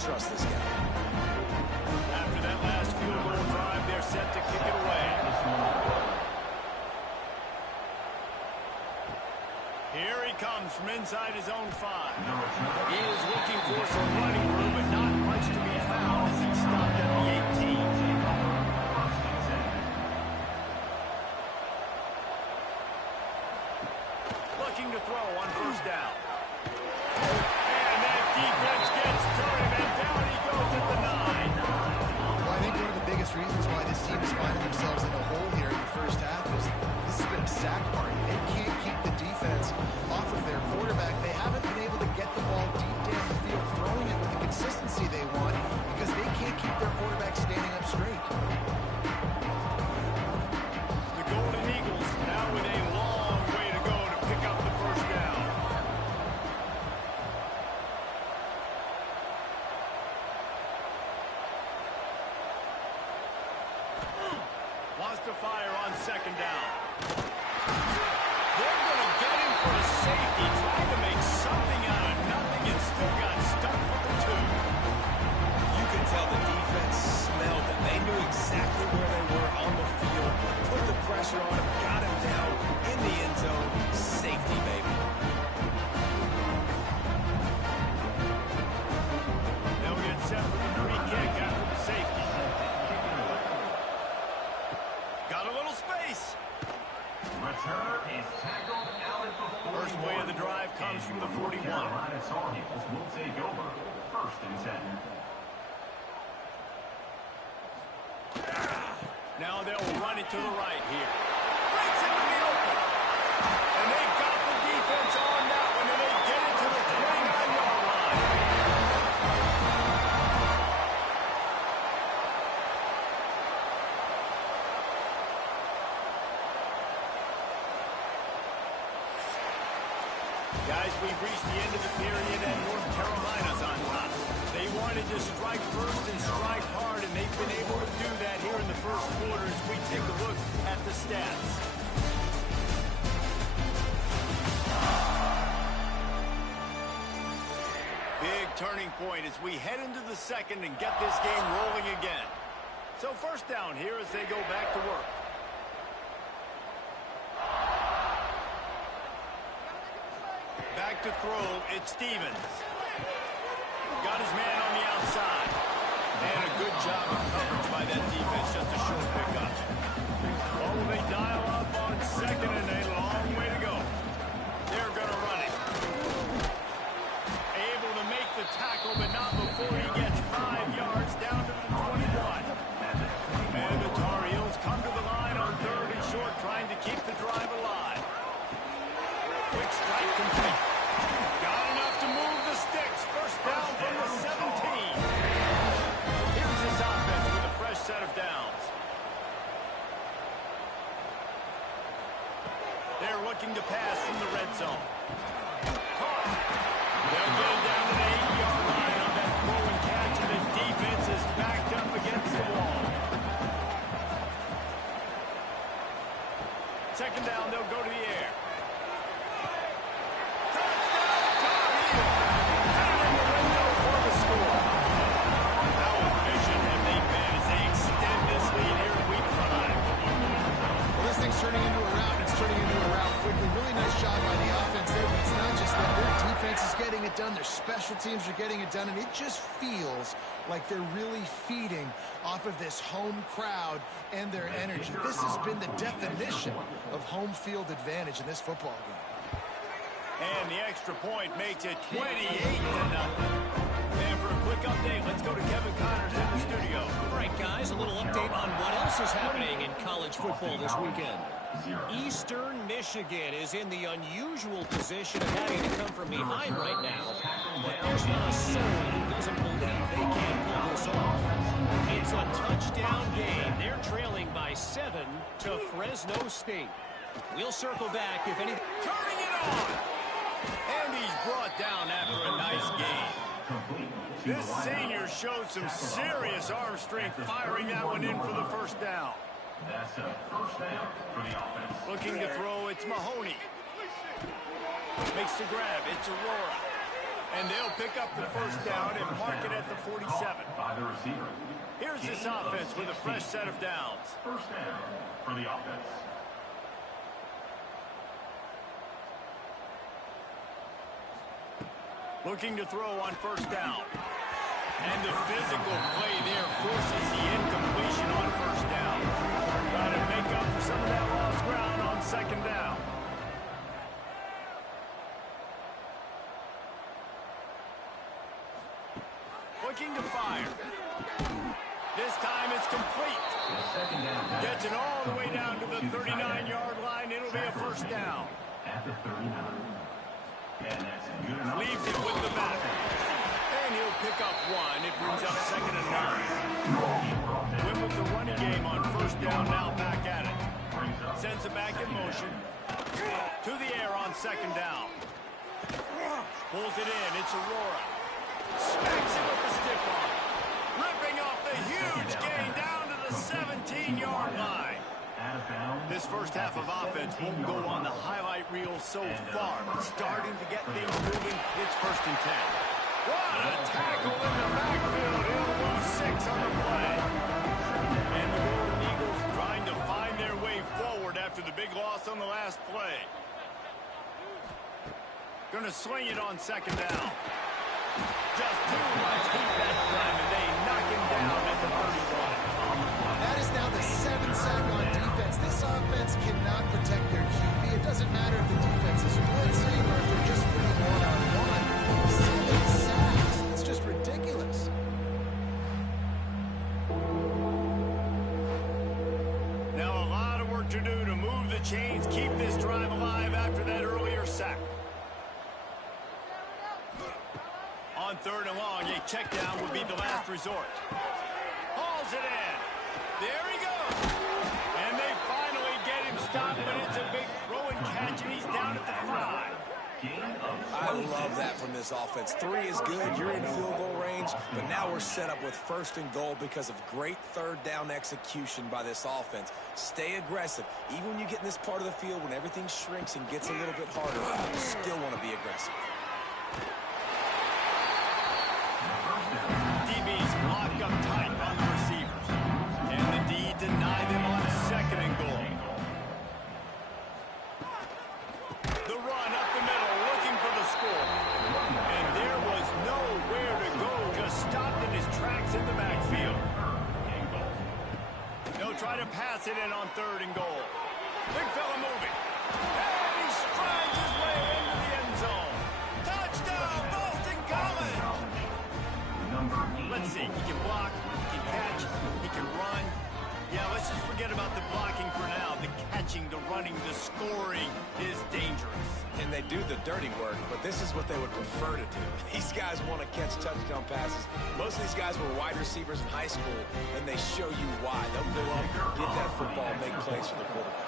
trust this guy. After that last field goal drive, they're set to kick it away. Here he comes from inside his own 5. He is looking for some running room, but not much to be found as it's stopped at the 18. Looking to throw on first down. And that defense gets to him, and down he goes at the 9. Well, I think one of the biggest reasons why this team is finding themselves in a hole here in the first half is this has been a sack party. They can't keep the defense off of their quarterback. They haven't been able to get the ball deep down the field, throwing it with the consistency they want because they can't keep their quarterback standing up straight. The Golden Eagles now with a long way to go to pick up the first down. Wants to fire on second down. They're going to get him for a safety, trying to make something out of nothing and still got stuck for the 2. You could tell the defense smelled it. They knew exactly where they were on the field, put the pressure on him, got him down in the end zone. Safety, baby. They'll get set for the free kick after the safety. Got a little space. Returner is tackled out at the 41. First play of the drive comes from the 41. Carolina Tar Heels will take over. First and 10. Now they'll run it to the right here. Breaks into the open. And they got the defense on that one, and they get it to the 29-yard line. Guys, we've reached the end of the period, and North Carolina's on top. They wanted to strike first and strike hard, and they've been able to do that here in the first quarter as we take a look at the stats. Big turning point as we head into the second and get this game rolling again. So first down here as they go back to work. Back to throw, it's Stevens. Got his man on the outside. And a good job of coverage by that defense, just a short pickup. Oh, they dial up on second and a long way to go. They're going to run it. Able to make the tackle, but not before he gets 5 yards down to the 21. And the Tar Heels come to the line on third and short, trying to keep the drive alive. Quick strike complete. Got enough to move the sticks. First down from the 17. Here's his offense with a fresh set of downs. They're looking to pass from the red zone. Caught. They'll get it down to the 8-yard line on that throw and catch, and the defense is backed up against the wall. Second down, they'll go to the air. Turning into a route, and it's turning into a route quickly. Really nice job by the offense there, but it's not just that. Their defense is getting it done. Their special teams are getting it done, and it just feels like they're really feeding off of this home crowd and their energy. This has been the definition of home field advantage in this football game. And the extra point makes it 28-0. And for a quick update, let's go to Kevin Connors in the studio. All right, guys, a little update on what else is happening in college football this weekend. Eastern Michigan is in the unusual position of having to come from behind right now. But there's not a soul who doesn't believe they can pull this off. It's a touchdown game. They're trailing by 7 to Fresno State. We'll circle back if any... Turning it on! And he's brought down after a nice game. This senior showed some serious arm strength firing that one in for the first down. That's a first down for the offense. Looking to throw, it's Mahoney. Makes the grab, it's Aurora. And they'll pick up the first down and mark it at the 47. By the receiver. Here's this offense with a fresh set of downs. First down for the offense. Looking to throw on first down. And the physical play there forces the incompletion on first down. Trying to make up for some of that lost ground on second down. Looking to fire. This time it's complete. Gets it all the way down to the 39-yard line. It'll be a first down. At the 39. And that's good enough. Leaves it with the back. And he'll pick up one. It brings up second and 9. Win with the running game on first down, now back at it. Sends it back in motion. To the air on second down. Pulls it in. It's Aurora. Smacks it with the stiff arm. Ripping off the huge gain down to the 17-yard line. This first half of offense won't go on the highlight reel so far, but starting to get things moving. It's first and 10. What a tackle in the backfield. He'll lose 6 on the play. And the Golden Eagles trying to find their way forward after the big loss on the last play. Going to sling it on second down. Just too much heat that time, and they knock him down at the 31. That is now the 7th sack on defense. This offense cannot protect their QB. It doesn't matter if the defense is blitzing or if they're just winning one-on-one. 7 sacks. It's just ridiculous. Now a lot of work to do to move the chains, keep this drive alive after that earlier sack. On third and long, a check down would be the last resort. Hauls it in. There he goes. And they finally get him stopped, but it's a big throw and catch, and he's down at the 5. I love that from this offense. 3 is good. You're in field goal range, but now we're set up with first and goal because of great third down execution by this offense. Stay aggressive. Even when you get in this part of the field, when everything shrinks and gets a little bit harder, you still want to be aggressive. DBs lock up tight on the receivers. And the D deny them on second and goal. The run up the middle, looking for the score. And there was nowhere to go, just stopped in his tracks in the backfield. They'll try to pass it in on third and goal. Big fella moving. And he strides his way into the end zone. Touchdown, Boston College! Let's see, he can block, he can catch, he can run. Yeah, let's just forget about the blocking for now. The catching, the running, the scoring is dangerous. And they do the dirty work, but this is what they would prefer to do. These guys want to catch touchdown passes. Most of these guys were wide receivers in high school, and they show you why. They'll go up, get that football, make plays for the quarterback.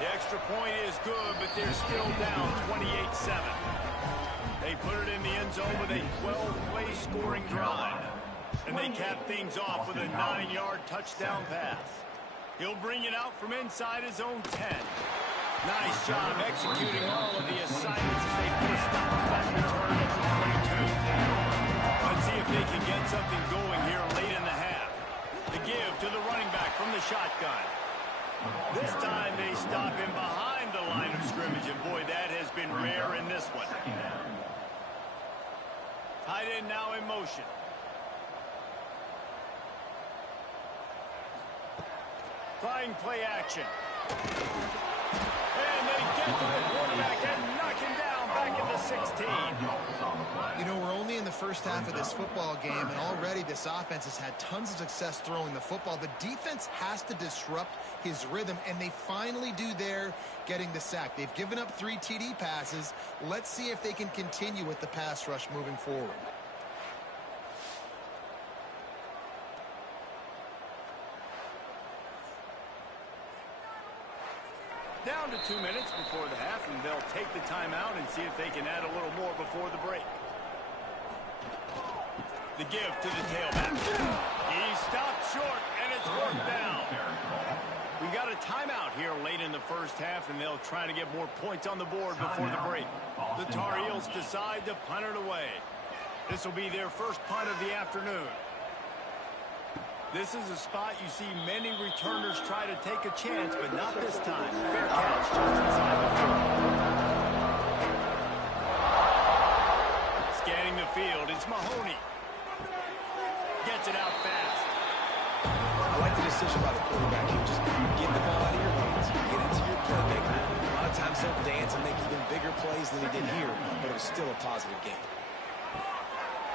The extra point is good, but they're still down 28-7. They put it in the end zone with a 12-play scoring drive. And they cap things off with a 9-yard touchdown pass. He'll bring it out from inside his own 10. Nice job executing all of the assignments as they put a stop to that return at the 22. Let's see if they can get something going here late in the half. The give to the running back from the shotgun. This time they stop him behind the line of scrimmage, and boy, that has been rare in this one. Tight end now in motion. Trying play action. And they get to the quarterback and knock him down back at the 16. You know, we're only in the first half of this football game, and already this offense has had tons of success throwing the football. The defense has to disrupt his rhythm, and they finally do there, getting the sack. They've given up 3 TD passes. Let's see if they can continue with the pass rush moving forward. Down to 2 minutes before the half, and they'll take the timeout and see if they can add a little more before the break. The give to the tailback. He stopped short, and it's fourth down. We got a timeout here late in the first half. half, and they'll try to get more points on the board before the break. The Tar Heels decide to punt it away. This will be their first punt of the afternoon. This is a spot you see many returners try to take a chance, but not this time. Fair catch just inside the 40. Scanning the field, it's Mahoney. Gets it out fast. I like the decision by the quarterback here. Just get the ball out of your hands, get it to your playmaker. A lot of times he'll dance and make even bigger plays than he did here, but it was still a positive game.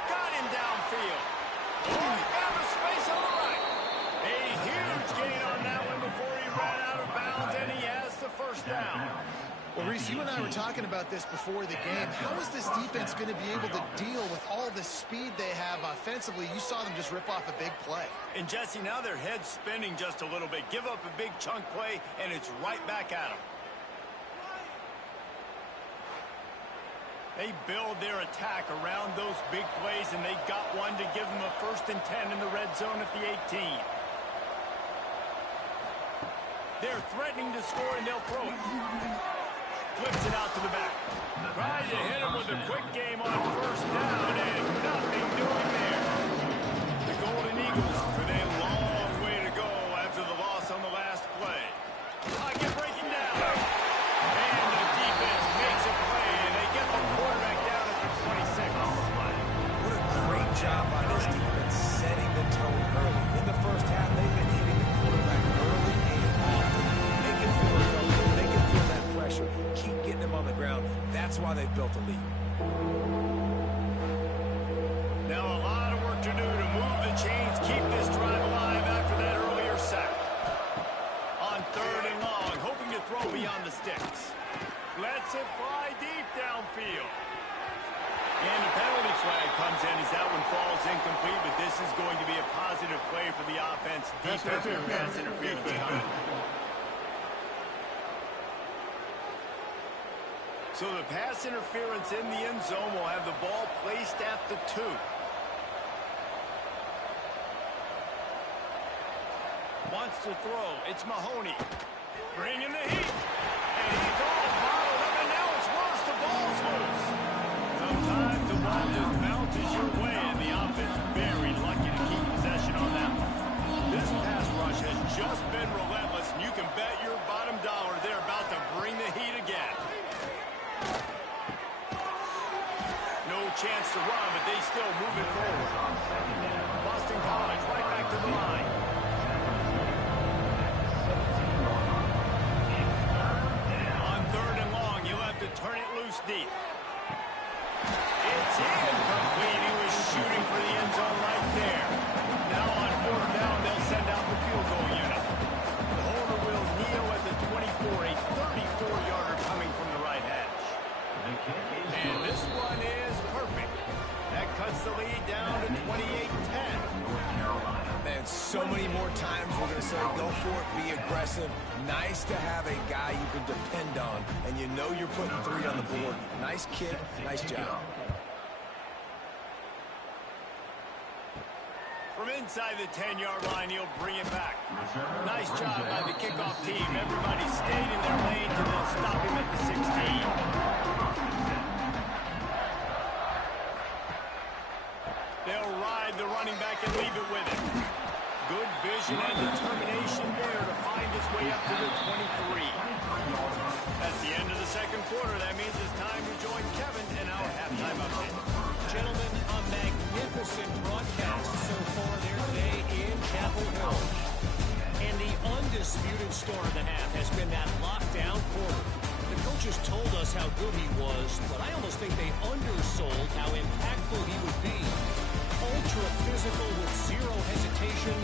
Got him downfield. Oh, he found a space on the right. A huge gain on that one before he ran out of bounds, and he has the first down. Well, Reese, you and I were talking about this before the game. How is this defense going to be able to deal with all the speed they have offensively? You saw them just rip off a big play. And, Jesse, now their head's spinning just a little bit. Give up a big chunk play, and it's right back at them. They build their attack around those big plays, and they got one to give them a 1st and 10 in the red zone at the 18. They're threatening to score, and they'll throw it. Flips it out to the back. Trying to hit him with a quick game on 1st down, and nothing doing there. The Golden Eagles with a long way to go after the loss on the last play. Pocket breaking down. And the defense makes a play, and they get the quarterback down at the 26. What a great job by this defense setting the tone early. In the first half, they've been hitting the quarterback early and often. They can feel it coming. They can feel that pressure. Keep getting them on the ground. That's why they've built a lead. Now a lot of work to do to move the chains, keep this drive alive after that earlier sack. On 3rd and long, hoping to throw beyond the sticks. Lets it fly deep downfield. And the penalty flag comes in as that one falls incomplete, but this is going to be a positive play for the offense. Defensive pass interference coming. So the pass interference in the end zone will have the ball placed at the 2. Wants to throw. It's Mahoney. Bringing the heat. And he's all bottled up, and now it's worse. The ball's loose. Sometimes the ball just bounces your way, and the offense very lucky to keep possession on that one. This pass rush has just been relentless, and you can bet your bottom dollar they're about to bring the heat again. No chance to run, but they still move it forward. Boston College right back to the line. On 3rd and long, you'll have to turn it loose deep. It's incomplete. He was shooting for the end zone right there. Now on 4th down, they'll send out the field goal unit. The holder will kneel at the 24, a 34-yarder coming from the right hash. And this one is perfect. That cuts the lead down to 28-10. Man, so many more times we're going to say, go for it, be aggressive. Nice to have a guy you can depend on, and you know you're putting 3 on the board. Nice kick, nice job. From inside the 10-yard line, he'll bring it back. Nice job by the kickoff team. Everybody stayed in their lanes, and they'll stop him at the 16. They'll ride the running back and leave it with him. Good vision and determination there to find his way up to the 23. That's the end of the second quarter. That means it's time to join Kevin in our halftime update. Gentlemen, a magnificent broadcast so far there today in Chapel Hill. And the undisputed star of the half has been that lockdown quarter. The coaches told us how good he was, but I almost think they undersold how impactful he would be. Ultra physical with zero hesitation.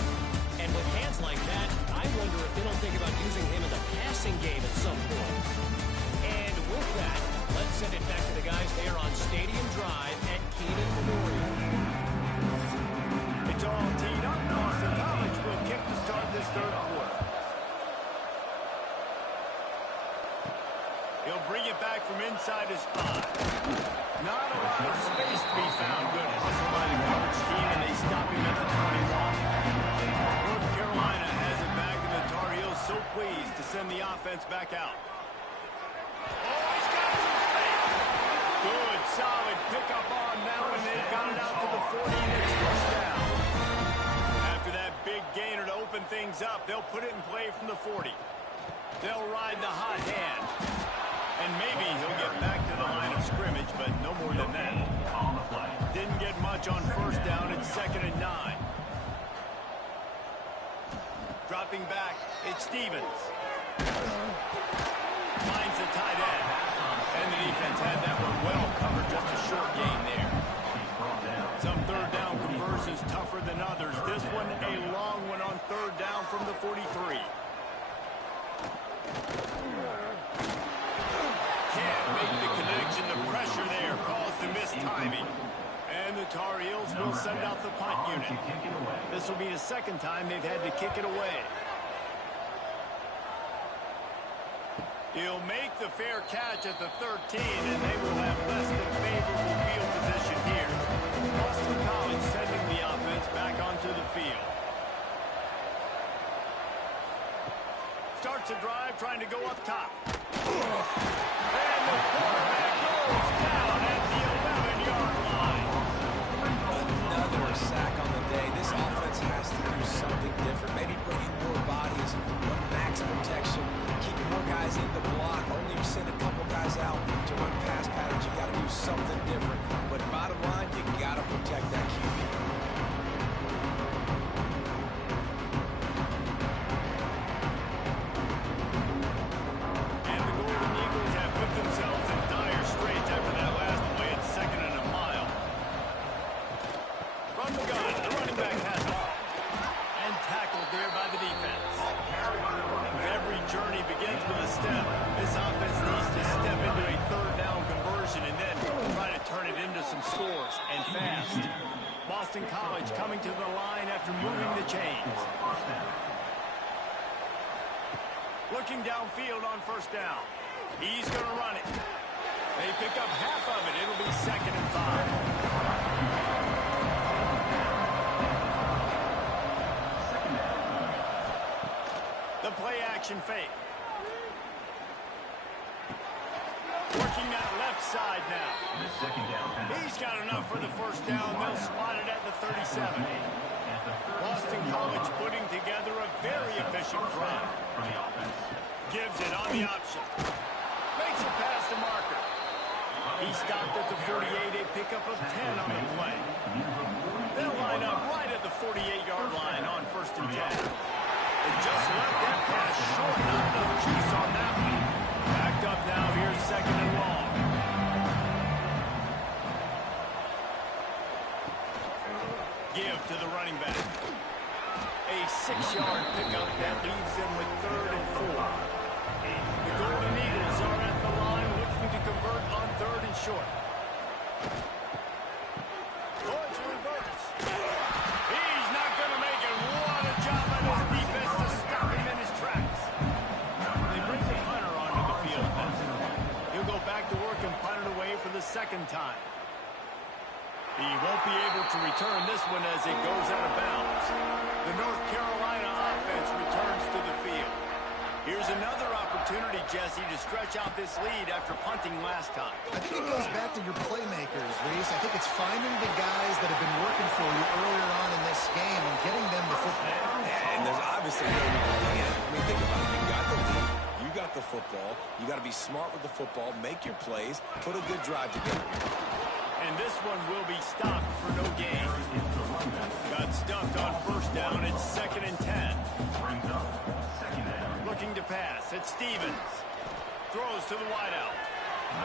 And with hands like that, I wonder if they don't think about using him in the passing game at some point. And with that, let's send it back to the guys there on Stadium Drive at Keenan Memorial. It's all teed up. Boston College will kick to start this third quarter. He'll bring it back from inside his 5. Not a lot of space to be found. Good hustle by the coverage team, and they stop him at the 21. North Carolina has it back, and the Tar Heels so pleased to send the offense back out. things up. They'll put it in play from the 40. They'll ride the hot hand. And maybe he'll get back to the line of scrimmage, but no more than that. Didn't get much on first down. It's 2nd and 9. Dropping back, it's Stevens. Finds the tight end. And the defense had that one well covered, just a short gain there. Some third down conversions tougher than others. This one a long one on third down from the 43. Can't make the connection. The pressure there caused the missed timing. And the Tar Heels will send out the punt unit. This will be the second time they've had to kick it away. He'll make the fair catch at the 13, and they will have less than favorable field position here. Boston College sending the offense back onto the field. Starts a drive trying to go up top. And the quarterback goes down at the 11-yard line. Another sack on the day. This offense has to do something different. Maybe bring in more bodies, run max protection, keep more guys in the block. Only you send a couple guys out to run pass patterns. You got to do something different. But bottom line, you got to protect that QB. And the Golden Eagles have put themselves in dire straits after that last play. It's 2nd and a mile. From the gun, the running back has it. And tackled there by the defense. Every journey begins with a step. This offense needs to step into a third down conversion and then try to turn it into some scores, and fast. Boston College coming to the line after moving the chains. Looking downfield on first down. He's going to run it. They pick up half of it. It'll be 2nd and 5. The play action fake. Working that left side now. He's got enough for the first down. They'll spot it at the 37. Boston College putting together a very efficient drive. Gives it on the option. Makes a pass to Marker. He stopped at the 48, a pickup of 10 on the play. They'll line up right at the 48-yard line on 1st and 10. They just left that pass short. Not enough juice on that one. Backed up now. Here's 2nd and long. Give to the running back. A 6-yard pickup that leaves them with 3rd and 4. The Golden Eagles are at the line looking to convert on 3rd and short. Oh, it's reverse. He's not going to make it. What a job by this defense to stop him in his tracks. They bring the punter onto the field. He'll go back to work and punt it away for the 2nd time. He won't be able to return this one as it goes out of bounds. The North Carolina offense returns to the field. Here's another opportunity, Jesse, to stretch out this lead after punting last time. I think it goes back to your playmakers, Reese. I think it's finding the guys that have been working for you earlier on in this game and getting them the football. And there's obviously no plan. I mean, think about it. You got the lead. You got the football. You got to be smart with the football. Make your plays. Put a good drive together. And this one will be stopped for no gain. Got stuffed on first down. It's 2nd and 10. Looking to pass. It's Stevens. Throws to the wideout.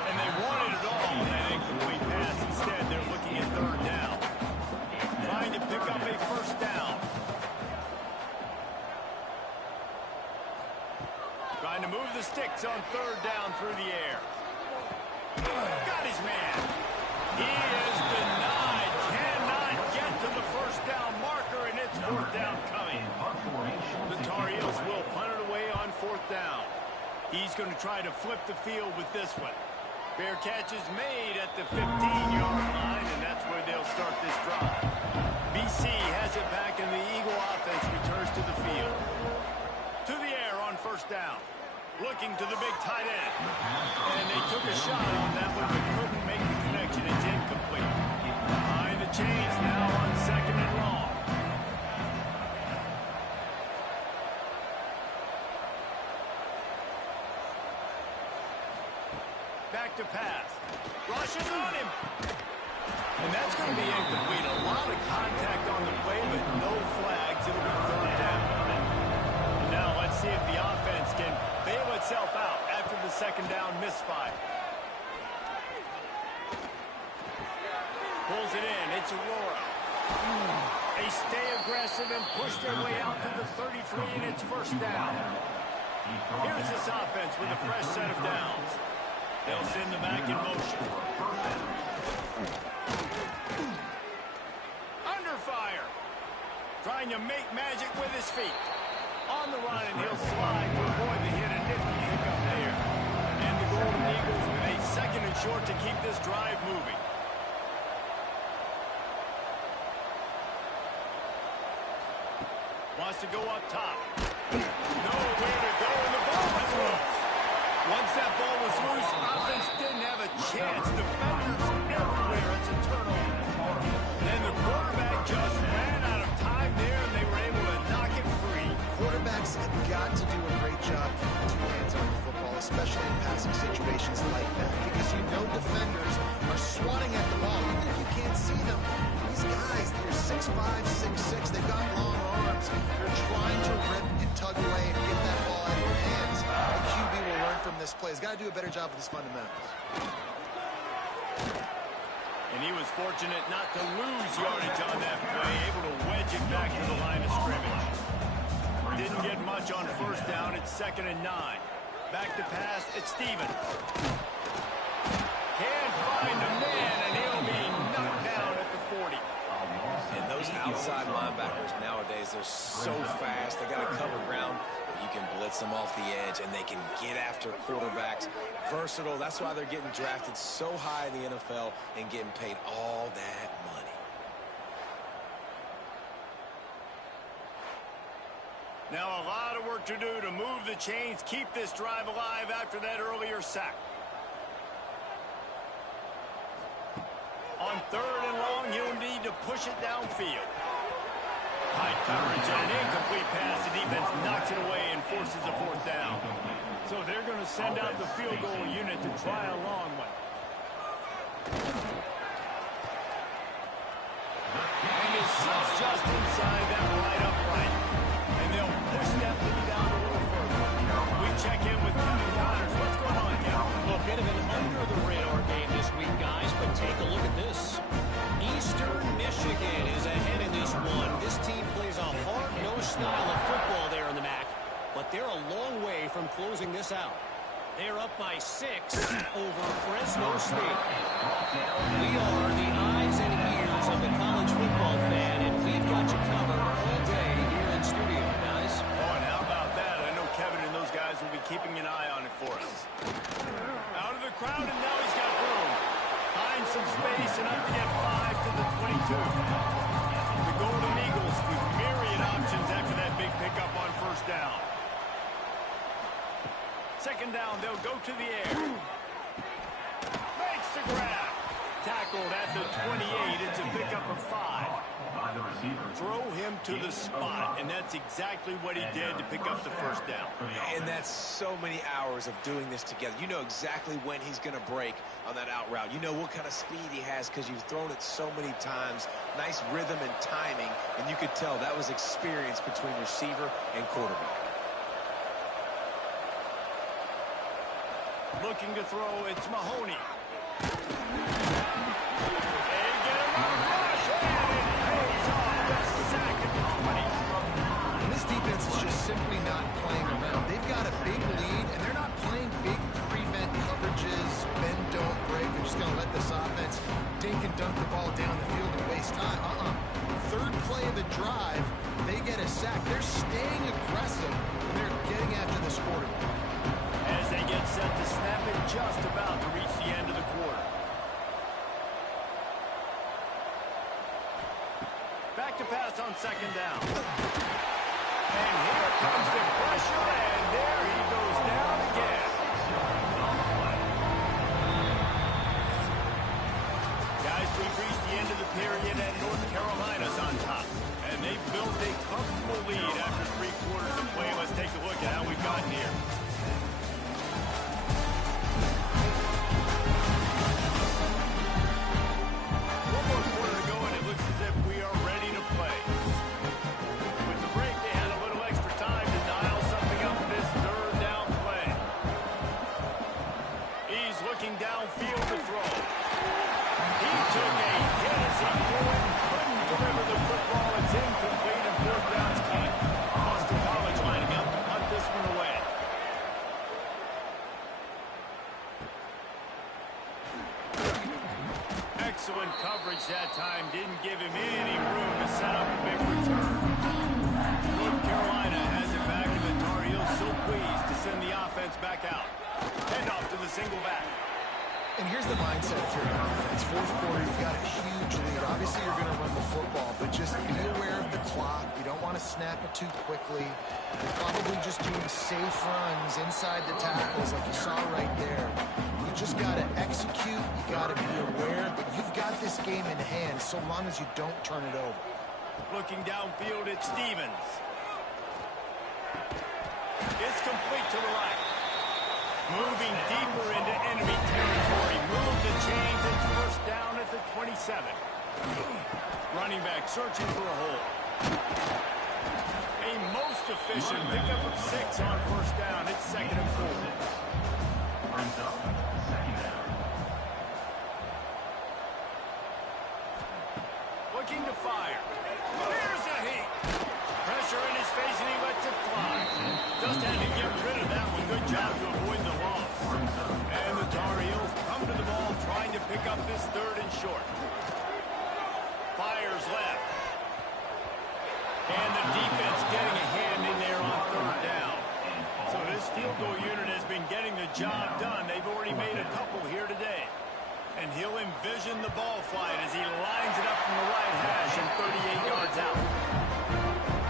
And they wanted it all with that incomplete pass. Instead, they're looking at 3rd down. Trying to pick up a first down. Trying to move the sticks on 3rd down through the air. Got his man. He is denied. Cannot get to the first down marker, and it's 4th down coming. The Tar Heels will punt it away on 4th down. He's going to try to flip the field with this one. Fair catch is made at the 15-yard line, and that's where they'll start this drive. BC has it back, and the Eagle offense returns to the field. To the air on first down. Looking to the big tight end. And they took a shot on that one, but couldn't make the connection. It's incomplete. Behind the chains now on 2nd and long. Back to pass. Rushes on him. And that's going to be incomplete. A lot of contact on the play, but no flags. It'll be third down. And now let's see if the offense can bail itself out after the second down misfire. Pulls it in. It's Aurora. They stay aggressive and push their way out to the 33, and it's first down. Here's this offense with a fresh set of downs. They'll send the back in motion. Under fire. Trying to make magic with his feet. On the run, and he'll slide to avoid the hit. A nifty pickup there. And the Golden Eagles with a second and short to keep this drive moving. Wants to go up top. Nowhere to go, and the ball was loose. Once that ball was loose, offense didn't have a chance. Defenders everywhere. It's a turnover. And the quarterback just ran out of time there, and they were able to knock it free. Quarterbacks have got to do a great job keeping two hands on the football, especially in passing situations like that, because you know defenders are swatting at the ball. Even if you can't see them, these guys, they're 6'5", 6'6", they've got long arms. They're trying to rip and tug away and get that ball out of your hands. The QB will learn from this play. He's got to do a better job with his fundamentals. And he was fortunate not to lose yardage on that play, able to wedge it back to the line of scrimmage. Didn't get much on first down. It's 2nd and 9. Back to pass. It's Stevens. Can't find the man, and he'll be knocked down at the 40. And those outside linebackers nowadays, they're so fast. They got to cover ground, but you can blitz them off the edge, and they can get after quarterbacks. Versatile. That's why they're getting drafted so high in the NFL and getting paid all that money. Now a lot of work to do to move the chains, keep this drive alive after that earlier sack. On 3rd and long, he'll need to push it downfield. High coverage and an incomplete pass. The defense knocks it away and forces a 4th down. So they're going to send out the field goal unit to try a long one. And his shot's just inside that right upright. And they'll push that lead out a little further. We check in with Kevin Connors. What's going on, Kevin? Well, a bit of an under-the-radar game this week, guys, but take a look at this. Eastern Michigan is ahead in this one. This team plays a hard-nosed style of football there in the MAC, but they're a long way from closing this out. They're up by 6 over Fresno State. We are the eyes and ears of the college football fan, and we've got you covered all day here in studio, guys. Oh, and how about that? I know Kevin and those guys will be keeping an eye on it for us. Out of the crowd, and now he's got room. Finds some space, enough to get 5 to the 22. The Golden Eagles with myriad options after that big pickup on first down. 2nd down, they'll go to the air. Makes the grab. Tackled at the 28. It's a pickup of 5. Throw him to the spot, and that's exactly what he did to pick up the first down. And that's so many hours of doing this together. You know exactly when he's going to break on that out route. You know what kind of speed he has because you've thrown it so many times. Nice rhythm and timing, and you could tell that was experience between receiver and quarterback. Looking to throw, it's Mahoney. They get him on the rush, and it pays off the sack at the 20. And this defense is just simply not playing around. They've got a big lead, and they're not playing big prevent coverages, bend, don't break. They're just going to let this offense dink and dunk the ball down the field and waste time. 3rd play of the drive, they get a sack. They're staying aggressive, and they're getting after this quarterback. As they get set to snap it, just about to reach the end of the quarter. Back to pass on 2nd down. And here comes the pressure, and there he goes down again. Guys, we've reached the end of the period, and North Carolina's on top. And they've built a comfortable lead after 3 quarters of play. Let's take a look at how we've gotten here. single back. And here's the mindset if you're an offense. Fourth quarter, you've got a huge lead. Obviously, you're going to run the football, but just be aware of the clock. You don't want to snap it too quickly. You're probably just doing safe runs inside the tackles like you saw right there. You just got to execute. You got to be aware, but you've got this game in hand so long as you don't turn it over. Looking downfield at Stevens. It's complete to the right. Moving deeper into enemy territory. Move the chains. It's first down at the 27. Running back searching for a hole. A most efficient pickup of 6 on first down. It's 2nd and 4. Brings up second down. Looking to fire. Here's a heat. Pressure in his face and he lets it fly. Just had to get rid of that one. Good job to avoid the loss. And the Tar Heels come to the ball trying to pick up this 3rd and short. Fires left. And the defense getting a hand in there on 3rd down. So this field goal unit has been getting the job done. They've already made a couple here today. And he'll envision the ball flight as he lines it up from the right hash and 38 yards out.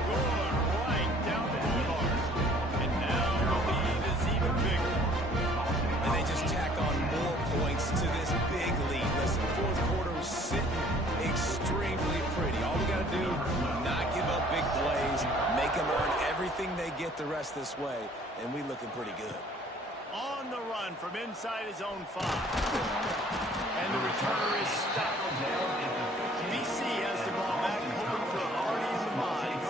Good right down the boulevard. And now the lead is even bigger. And they just tack on more points to this big lead. Listen, fourth quarter was sitting extremely pretty. All we got to do, not give up big plays, make them earn everything they get the rest this way, and we looking pretty good. On the run from inside his own 5. And the returner is stopped. BC has the ball back, hoping for a party in the minds.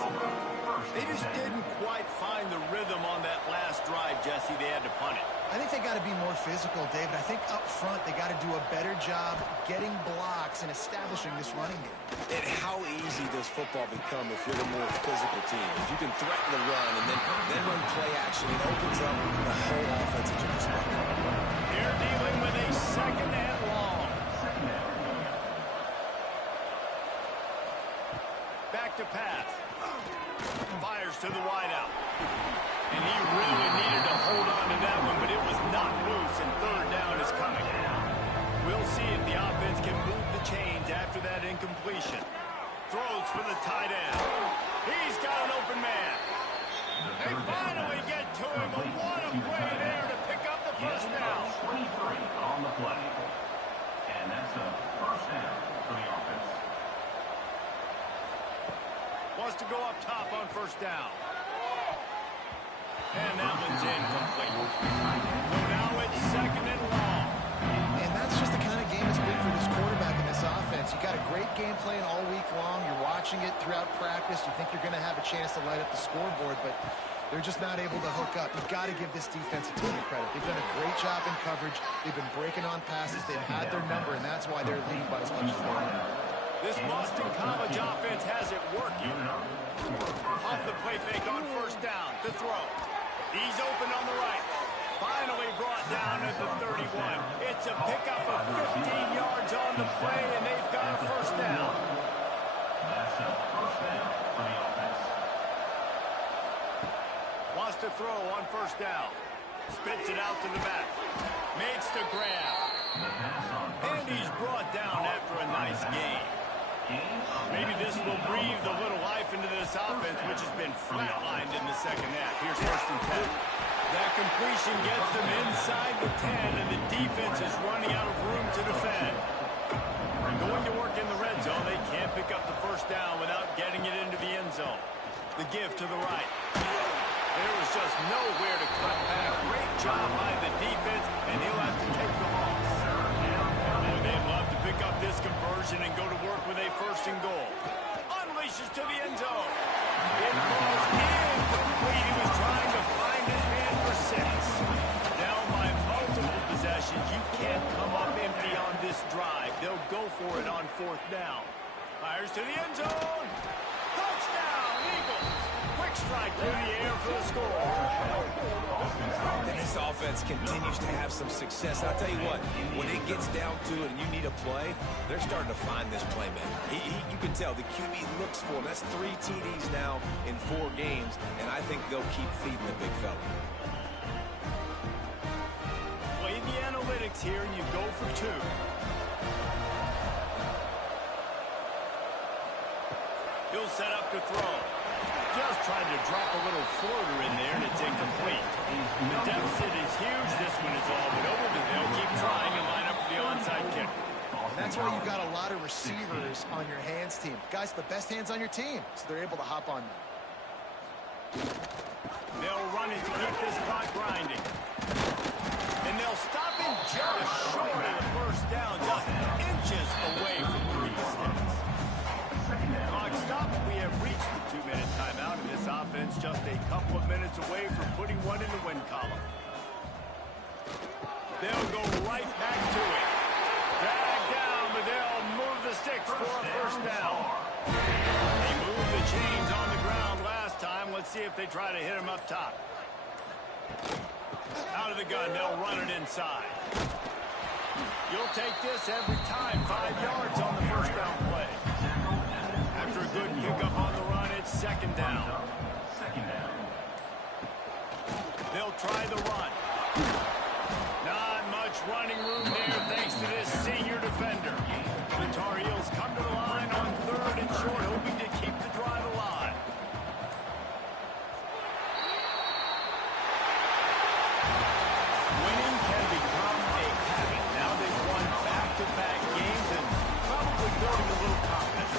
They just didn't quite find the rhythm on that last drive, Jesse. They had to punt it. I think they got to be more physical, David. I think up front they got to do a better job getting blocks and establishing this running game. And how easy does football become if you're the more physical team? If you can threaten the run and then run play action, it opens up the whole offense at your disposal. They're dealing with a 2nd and long. Back to pass. Fires to the wideout. And he really needed to hold on to that one, but it was not loose, and 3rd down is coming. We'll see if the offense can move the chains after that incompletion. Throws for the tight end. He's got an open man. They finally get to him, but what a play there to pick up the first down. 23 on the play. And that's a first down for the offense. Wants to go up top on first down. And that one's incomplete. So now it's 2nd and long. And that's just the kind of game that's big for this quarterback in this offense. You got a great game plan all week long. You're watching it throughout practice. You think you're going to have a chance to light up the scoreboard, but they're just not able to hook up. You've got to give this defense a ton of credit. They've done a great job in coverage. They've been breaking on passes. They've had their number, and that's why they're leading by as much as they are. This Boston College offense has it working. Off the play fake on first down to throw. He's open on the right. Finally brought down at the 31. It's a pickup of 15 yards on the play, and they've got a first down. That's a first down for the offense. Wants to throw on first down. Spits it out to the back. Makes the grab. And he's brought down after a nice game. Maybe this will breathe a little life into this offense, which has been flatlined in the 2nd half. Here's 1st and 10. That completion gets them inside the 10, and the defense is running out of room to defend. Going to work in the red zone, they can't pick up the first down without getting it into the end zone. The give to the right. There was just nowhere to cut back. Great job by the defense, and he'll have to take the loss. They'd love to pick up this conversion and go to work with a 1st and goal. Unleashes to the end zone. It falls incomplete. He was trying to find his man for 6. Down by multiple possessions. You can't come up empty on this drive. They'll go for it on 4th down. Fires to the end zone. Touchdown, Eagles. Quick strike through the air for the score. And this offense continues to have some success. And I'll tell you what, when it gets down to it and you need a play, they're starting to find this playmaker. You can tell the QB looks for him. That's 3 TDs now in 4 games, and I think they'll keep feeding the big fella. Play the sticks here, and you go for two. He'll set up to throw. Just tried to drop a little floater in there, and it's incomplete. The deficit is huge. This one is all but over, but they'll keep trying and line up for the onside kick. And that's why you've got a lot of receivers on your hands team. Guys, the best hands on your team, so they're able to hop on them. They'll run it to keep this clock grinding. And they'll stop him just short of the first down, just inches away from where he sits. Clock stopped. We have reached the 2-minute timeout, and this offense just a couple of minutes away from putting one in the win column. They'll go right back to it. Drag down, but they'll move the sticks for a first down. They moved the chains on the ground last time. Let's see if they try to hit him up top. Out of the gun, they'll run it inside. You'll take this every time. 5 yards on the first down play. After a good pickup on the run, it's second down. They'll try the run. Not much running room there thanks to this senior defender. The Tar Heels come to the line on 3rd and short, hoping to keep the drive alive. Winning can become a habit. Now they've won back-to-back games and probably building a little confidence.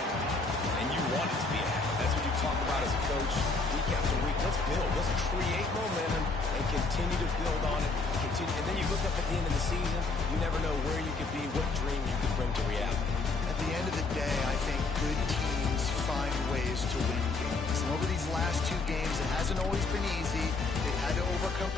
And you want it to be a habit. That's what you talk about as a coach week after week. Let's build. Let's create momentum and continue to build on it. And then you look up at the end of the season, you never know where you could be, what dream you could bring to reality. At the end of the day, I think good teams find ways to win games. And over these last 2 games, it hasn't always been easy. They've had to overcome.